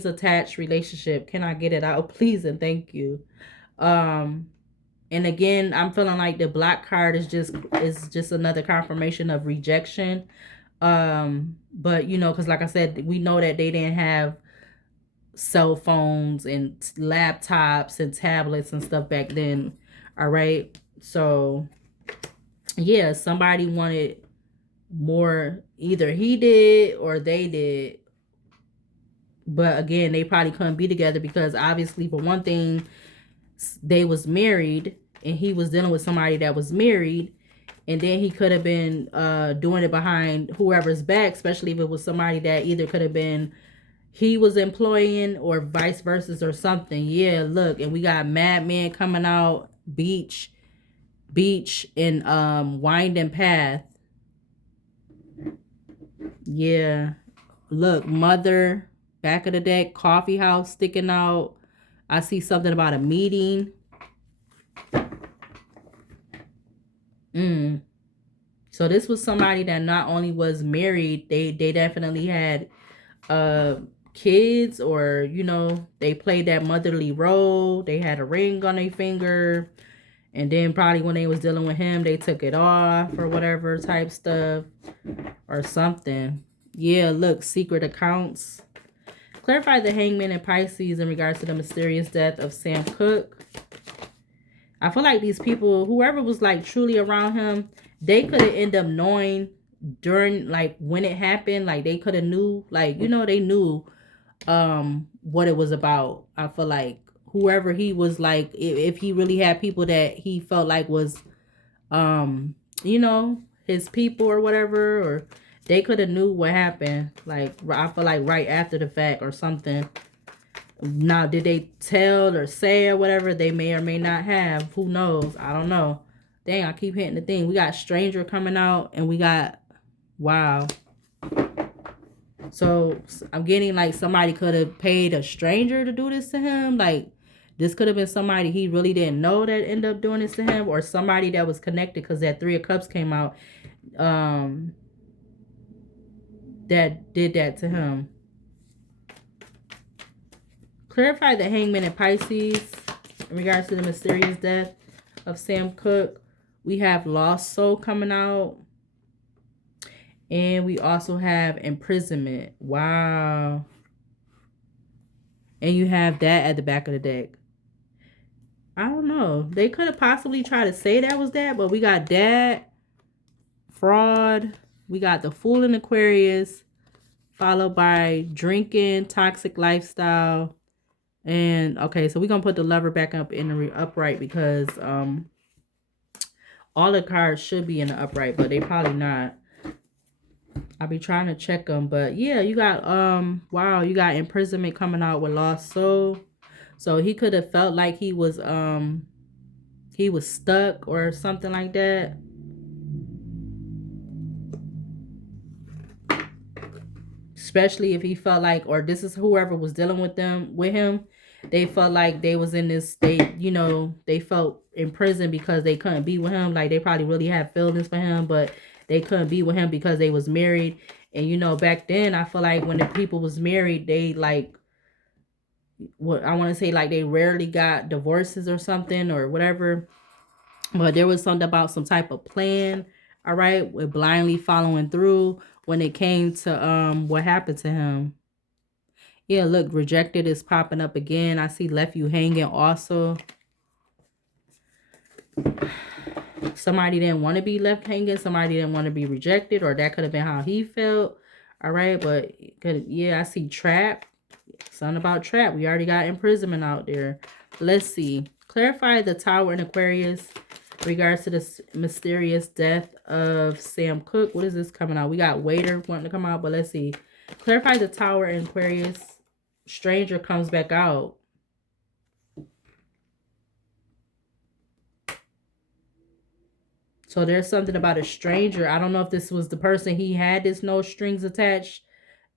attached relationship. Can I get it out, please and thank you? And again, I'm feeling like the black card is just another confirmation of rejection. But because like I said, we know that they didn't have cell phones and laptops and tablets and stuff back then. All right. So yeah, somebody wanted more. Either he did or they did. But again, they probably couldn't be together because obviously, for one thing, they was married and he was dealing with somebody that was married. And then he could have been doing it behind whoever's back, especially if it was somebody that either could have been he was employing or vice versa or something. Yeah, look, and we got Madman coming out, beach and winding path. Yeah, look, mother, back of the deck, coffee house sticking out. I see something about a meeting. So this was somebody that not only was married, they definitely had kids, or they played that motherly role. They had a ring on their finger, and then probably when they was dealing with him, they took it off or whatever type stuff or something. Yeah, look, secret accounts. Clarify the Hangman and Pisces in regards to the mysterious death of Sam Cooke. I feel like these people, whoever was like truly around him, they could have ended up knowing during, like, when it happened. Like they could have knew, like, they knew what it was about. I feel like whoever he was, like, if he really had people that he felt like was his people or whatever, or they could have knew what happened, like, I feel like right after the fact or something. Now, did they tell or say or whatever? They may or may not have. Who knows? I don't know. Dang, I keep hitting the thing. We got stranger coming out, and we got, wow. So I'm getting like somebody could have paid a stranger to do this to him. Like, this could have been somebody he really didn't know that ended up doing this to him, or somebody that was connected, because that Three of Cups came out, that did that to him. Clarify the Hangman and Pisces. in regards to the mysterious death of Sam Cooke. We have Lost Soul coming out. And we also have imprisonment. Wow. And you have that at the back of the deck. I don't know. They could have possibly tried to say that was that, but we got that, fraud. We got the Fool in Aquarius, followed by drinking, toxic lifestyle. And okay, so we're gonna put the Lover back up in the upright because all the cards should be in the upright, but they probably not. I'll be trying to check them, but yeah, you got wow, you got imprisonment coming out with Lost Soul. So he could have felt like he was stuck or something like that. Especially if he felt like, or this is whoever was dealing with him, they felt like they was in this state, you know, they felt in prison because they couldn't be with him. Like they probably really had feelings for him, but they couldn't be with him because they was married. And you know, back then I feel like when the people was married, they like, what I want to say, like they rarely got divorces or something or whatever. But there was something about some type of plan, all right, with blindly following through when it came to what happened to him. Yeah, look, rejected is popping up again. I see left you hanging also. Somebody didn't want to be left hanging. Somebody didn't want to be rejected, or that could have been how he felt. All right, but yeah, I see trap. Something about trap. We already got imprisonment out there. Let's see. Clarify the Tower in Aquarius regards to the mysterious death of Sam Cooke. What is this coming out? We got Waiter wanting to come out, but let's see. Clarify the Tower in Aquarius. Stranger comes back out. So there's something about a stranger. I don't know if this was the person he had this no strings attached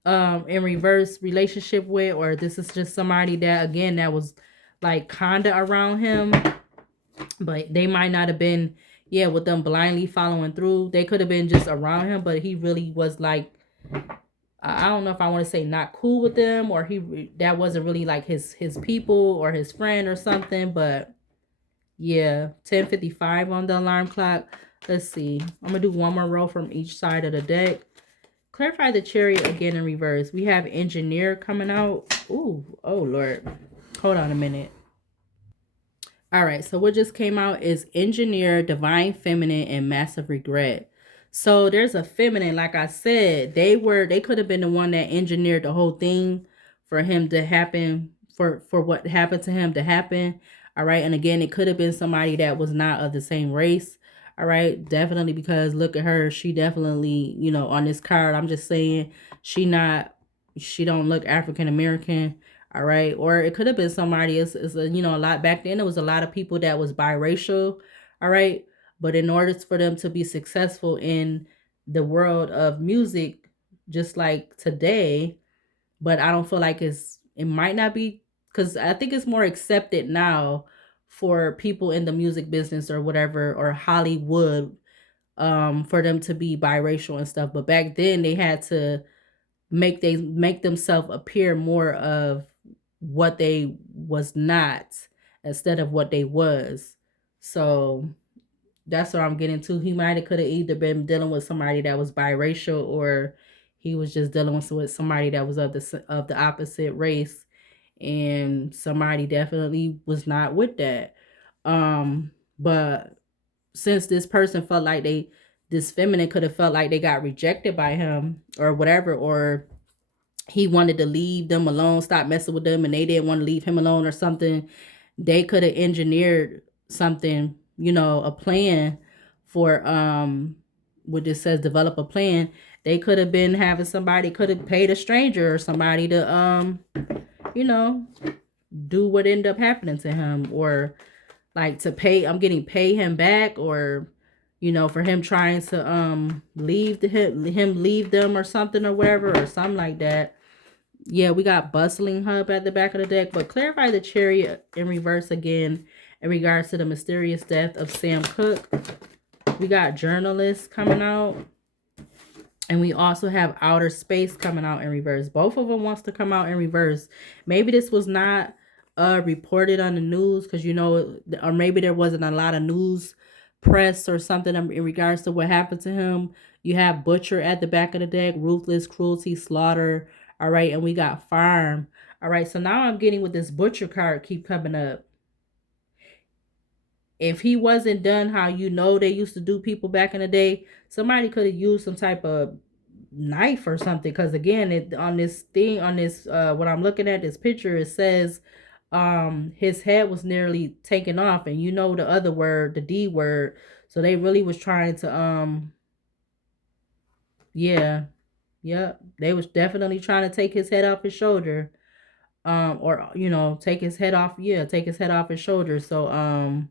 in reverse relationship with, or this is just somebody that again that was like kinda around him, but they might not have been, yeah, with them blindly following through. They could have been just around him, but he really was like, I don't know if I want to say not cool with them, or that wasn't really like his people or his friend or something. But yeah, 10:55 on the alarm clock. Let's see. I'm gonna do one more row from each side of the deck. Clarify the Chariot again in reverse. We have Engineer coming out. Ooh, oh Lord. Hold on a minute. All right, so what just came out is Engineer, Divine Feminine, and Massive Regret. So there's a feminine, like I said, they could have been the one that engineered the whole thing for him to happen, for what happened to him to happen. All right, and again, it could have been somebody that was not of the same race. All right, definitely, because look at her, she definitely, you know, on this card, I'm just saying, she don't look African American. All right, or it could have been somebody. It's a, you know, a lot back then. There was a lot of people that was biracial. All right, but in order for them to be successful in the world of music, just like today, but I don't feel like it might not be, because I think it's more accepted now for people in the music business or whatever, or Hollywood, for them to be biracial and stuff. But back then they had to make themselves appear more of what they was not instead of what they was. So that's what I'm getting to. He might have could have either been dealing with somebody that was biracial, or he was just dealing with somebody that was of the opposite race, and somebody definitely was not with that. But since this person felt like this feminine could have felt like they got rejected by him or whatever, or he wanted to leave them alone, stop messing with them, and they didn't want to leave him alone or something, they could have engineered something, you know, a plan for what this says, develop a plan. They could have been having somebody, could have paid a stranger or somebody to you know, do what ended up happening to him, or like to pay him back, or you know, for him trying to him leave them or something or whatever, or something like that. Yeah, we got Bustling Hub at the back of the deck, but clarify the Chariot in reverse again in regards to the mysterious death of Sam Cooke. We got Journalist coming out, and we also have Outer Space coming out in reverse. Both of them wants to come out in reverse. Maybe this was not reported on the news, because you know, or maybe there wasn't a lot of news press or something in regards to what happened to him. You have butcher at the back of the deck, ruthless cruelty, slaughter. All right, and we got farm. All right, so now I'm getting with this butcher card keep coming up. If he wasn't done how you know they used to do people back in the day, somebody could have used some type of knife or something. Because again, it on this thing, on this what I'm looking at, this picture, it says his head was nearly taken off, and you know the other word, the D word. So they really was trying to yeah, yeah, they was definitely trying to take his head off his shoulder. Or you know, take his head off, yeah, take his head off his shoulder. So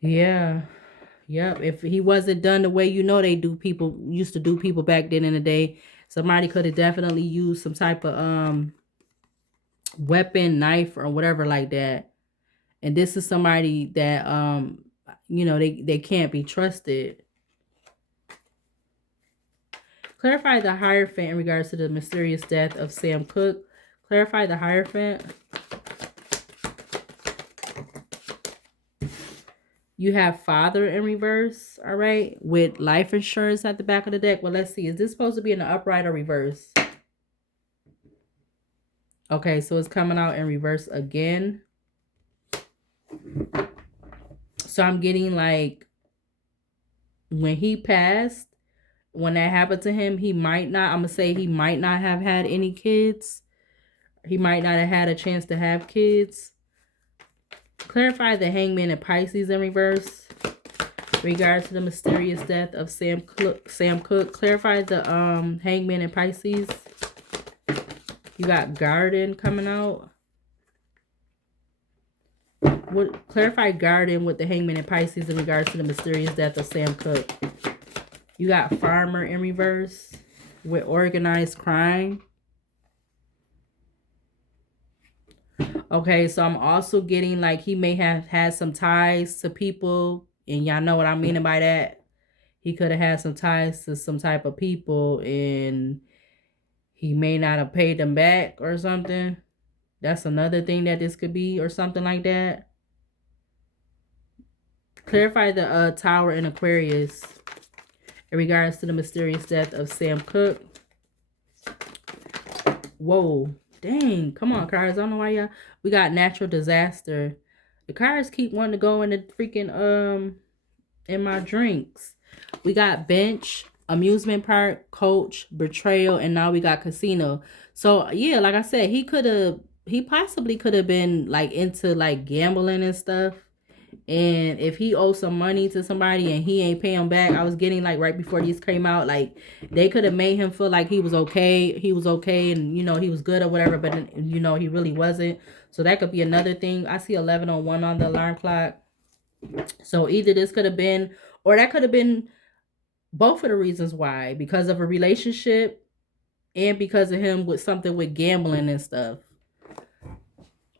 yeah. Yep. If he wasn't done the way you know they do people used to do people back then in the day, somebody could have definitely used some type of weapon, knife, or whatever like that. And this is somebody that you know they can't be trusted. Clarify the Hierophant in regards to the mysterious death of Sam Cooke. Clarify the Hierophant. You have father in reverse, all right, with life insurance at the back of the deck. Well, let's see. Is this supposed to be in the upright or reverse? Okay, so it's coming out in reverse again. So I'm getting like when he passed, when that happened to him, he might not, I'm going to say he might not have had any kids. He might not have had a chance to have kids. Clarify the Hangman and Pisces in reverse. Regards to the mysterious death of Sam Cooke. Clarify the Hangman and Pisces. You got Garden coming out. Clarify Garden with the Hangman and Pisces in regards to the mysterious death of Sam Cooke. You got Farmer in reverse with organized crime. Okay, so I'm also getting like he may have had some ties to people, and y'all know what I mean by that. He could have had some ties to some type of people, and he may not have paid them back or something. That's another thing that this could be, or something like that. Clarify the Tower in Aquarius in regards to the mysterious death of Sam Cooke. Whoa. Dang. Come on, cards. I don't know why y'all. We got natural disaster. The cards keep wanting to go in the freaking in my drinks. We got bench, amusement park, coach, betrayal, and now we got casino. So yeah, like I said, he possibly could have been like into like gambling and stuff. And if he owes some money to somebody and he ain't paying back, I was getting like right before these came out, like they could have made him feel like he was okay. He was okay, and you know he was good or whatever, but you know he really wasn't. So that could be another thing. I see 11:01 on the alarm clock. So either this could have been, or that could have been both of the reasons why, because of a relationship and because of him with something with gambling and stuff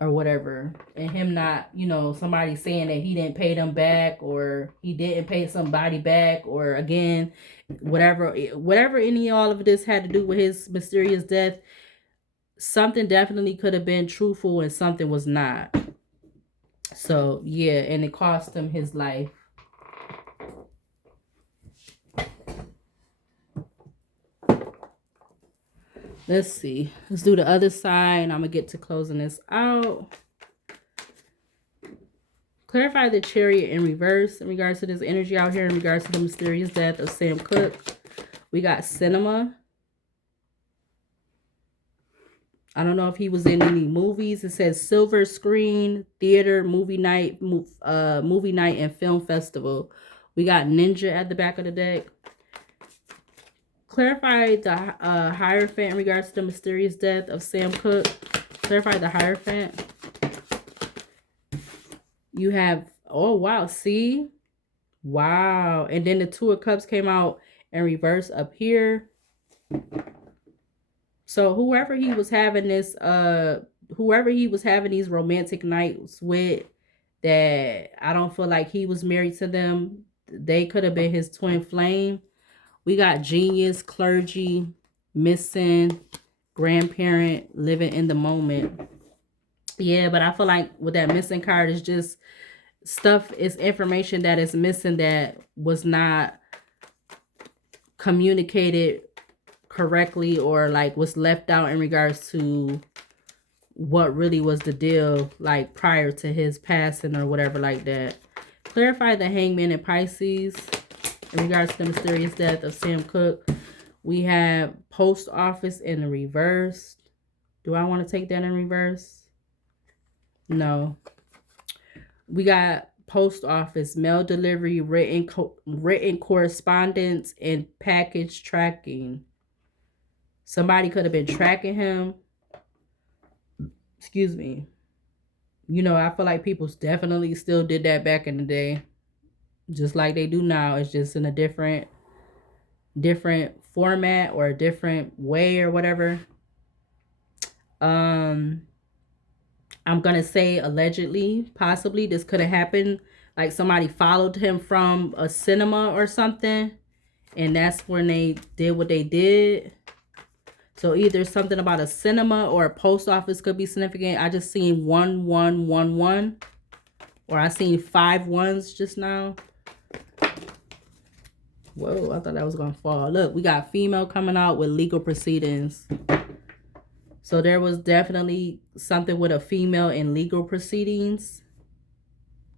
or whatever, and him not, you know, somebody saying that he didn't pay them back or he didn't pay somebody back, or again, whatever any all of this had to do with his mysterious death, something definitely could have been truthful and something was not. So yeah, and it cost him his life. Let's see. Let's do the other side, and I'm going to get to closing this out. Clarify the Chariot in reverse in regards to this energy out here in regards to the mysterious death of Sam Cooke. We got cinema. I don't know if he was in any movies. It says silver screen, theater, movie night, and film festival. We got ninja at the back of the deck. Clarify the Hierophant in regards to the mysterious death of Sam Cooke. Clarify the Hierophant. You have, oh, wow, see? Wow. And then the Two of Cups came out in reverse up here. So whoever he was having these romantic nights with, that I don't feel like he was married to them, they could have been his twin flame. We got genius, clergy, missing, grandparent, living in the moment. Yeah, but I feel like with that missing card is just stuff, is information that is missing that was not communicated correctly, or like was left out in regards to what really was the deal, like prior to his passing or whatever like that. Clarify the Hangman and Pisces in regards to the mysterious death of Sam Cooke. We have post office in the reverse. Do I want to take that in reverse? No. We got post office, mail delivery, written correspondence, and package tracking. Somebody could have been tracking him. Excuse me. You know, I feel like people definitely still did that back in the day, just like they do now. It's just in a different format or a different way or whatever. Um, I'm gonna say allegedly, possibly this could have happened. Like somebody followed him from a cinema or something, and that's when they did what they did. So either something about a cinema or a post office could be significant. I just seen 1111, or I seen 5 ones just now. Whoa, I thought that was gonna fall. Look, we got female coming out with legal proceedings. So there was definitely something with a female in legal proceedings.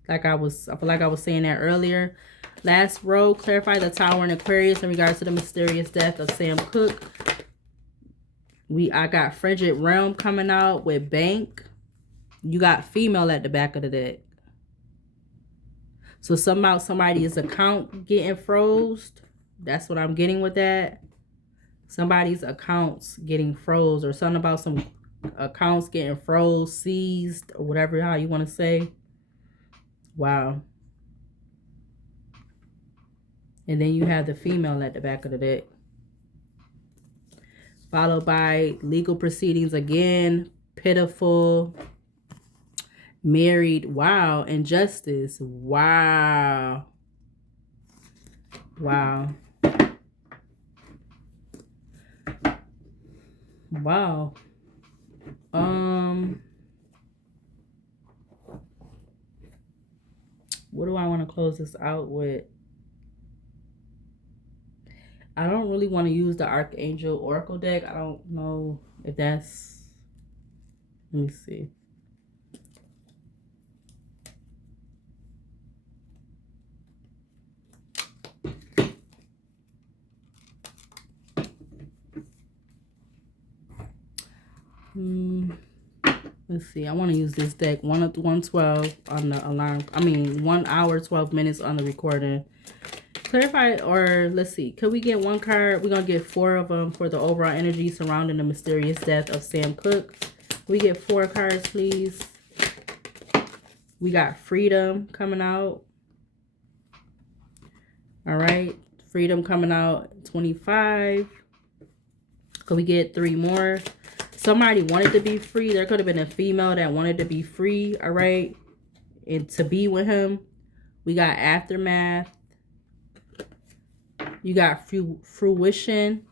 I feel like I was saying that earlier. Last row, clarify the Tower in Aquarius in regards to the mysterious death of Sam Cooke. I got Frigid Realm coming out with bank. You got female at the back of the deck. So somehow somebody's account getting froze. That's what I'm getting with that. Somebody's accounts getting froze, or something about some accounts getting froze, seized, or whatever how you want to say. Wow. And then you have the female at the back of the deck. Followed by legal proceedings again. Pitiful. Married. Wow. Injustice. Wow. Wow. Wow. What do I want to close this out with? I don't really want to use the Archangel Oracle deck. I don't know if that's... Let me see. Let's see. I want to use this deck. 112 on the alarm. 1 hour, 12 minutes on the recording. Clarify, or let's see. Could we get one card? We're going to get 4 of them for the overall energy surrounding the mysterious death of Sam Cooke. We get 4 cards, please. We got freedom coming out. All right. Freedom coming out. 25. Could we get 3 more? Somebody wanted to be free. There could have been a female that wanted to be free. All right. And to be with him. We got aftermath. You got fruition.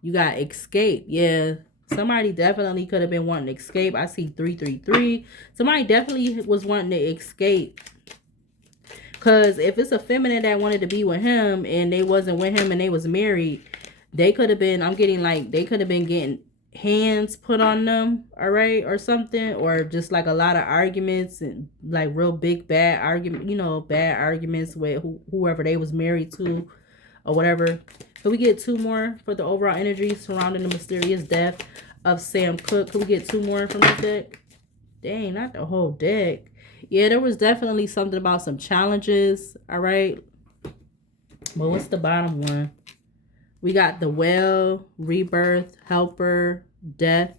You got escape. Yeah. Somebody definitely could have been wanting to escape. I see 333. Somebody definitely was wanting to escape. Because if it's a feminine that wanted to be with him and they wasn't with him and they was married, they could have been, I'm getting like, they could have been getting hands put on them, all right, or something, or just like a lot of arguments, and like real big bad argument, bad arguments with whoever they was married to or whatever. Could we get 2 more for the overall energy surrounding the mysterious death of Sam Cooke? Could we get 2 more from this deck? Dang, not the whole deck. Yeah, there was definitely something about some challenges, all right. But what's the bottom one? We got the well, rebirth, helper, death,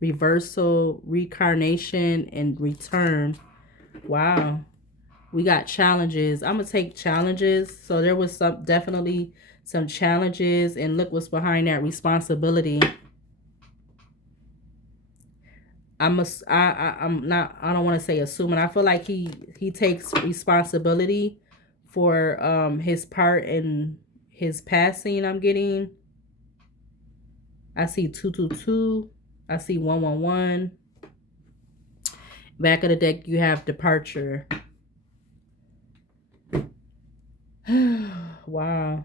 reversal, reincarnation, and return. Wow. We got challenges. I'm going to take challenges. So there was definitely some challenges, and look what's behind that responsibility. I don't want to say assuming. I feel like he takes responsibility for his part in his passing. I'm getting. I see 222. I see 111. Back of the deck, you have departure. Wow.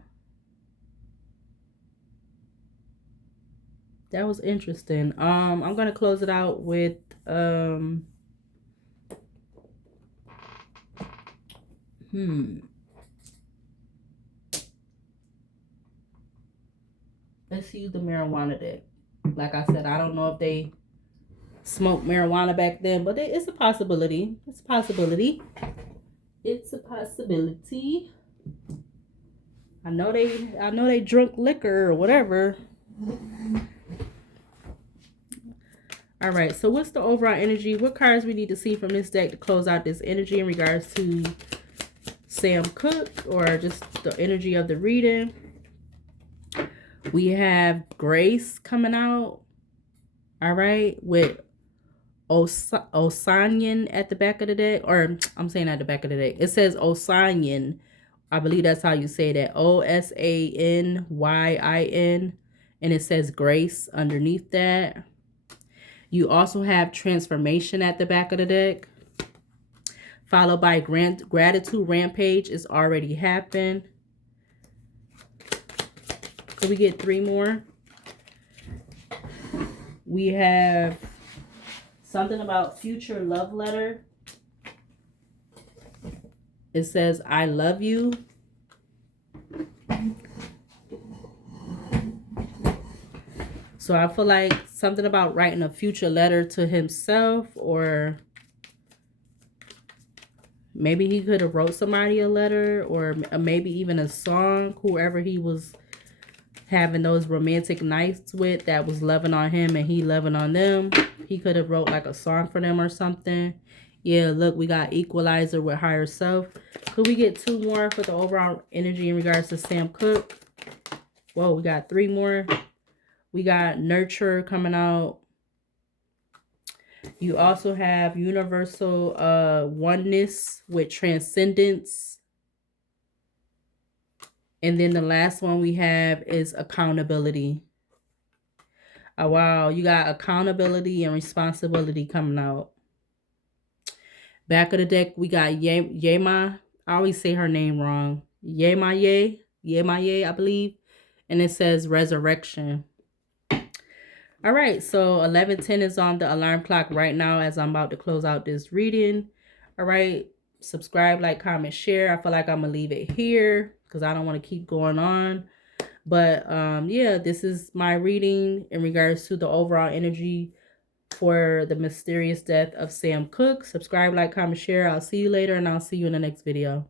That was interesting. I'm gonna close it out with let's use the marijuana deck. Like I said, I don't know if they smoked marijuana back then, but it's a possibility. It's a possibility. It's a possibility. I know they drunk liquor or whatever. All right, so what's the overall energy? What cards we need to see from this deck to close out this energy in regards to Sam Cooke, or just the energy of the reading? We have Grace coming out. All right, with Osanyan at the back of the deck, or I'm saying at the back of the deck. It says Osanyan. I believe that's how you say that. Osannyin, and it says Grace underneath that. You also have Transformation at the back of the deck, followed by Gratitude Rampage. It's already happened. Could we get 3 more? We have something about Future Love Letter. It says, I love you. So I feel like something about writing a future letter to himself, or maybe he could have wrote somebody a letter, or maybe even a song, whoever he was having those romantic nights with that was loving on him and he loving on them. He could have wrote like a song for them or something. Yeah, look, we got Equalizer with Higher Self. Could we get 2 more for the overall energy in regards to Sam Cooke? Whoa, we got 3 more. We got Nurture coming out. You also have Universal Oneness with Transcendence. And then the last one we have is Accountability. Oh, wow. You got accountability and responsibility coming out. Back of the deck, we got Yema. I always say her name wrong. Yemaye, I believe. And it says Resurrection. All right, so 11:10 is on the alarm clock right now as I'm about to close out this reading. All right, subscribe, like, comment, share. I feel like I'm going to leave it here because I don't want to keep going on. But yeah, this is my reading in regards to the overall energy for the mysterious death of Sam Cooke. Subscribe, like, comment, share. I'll see you later, and I'll see you in the next video.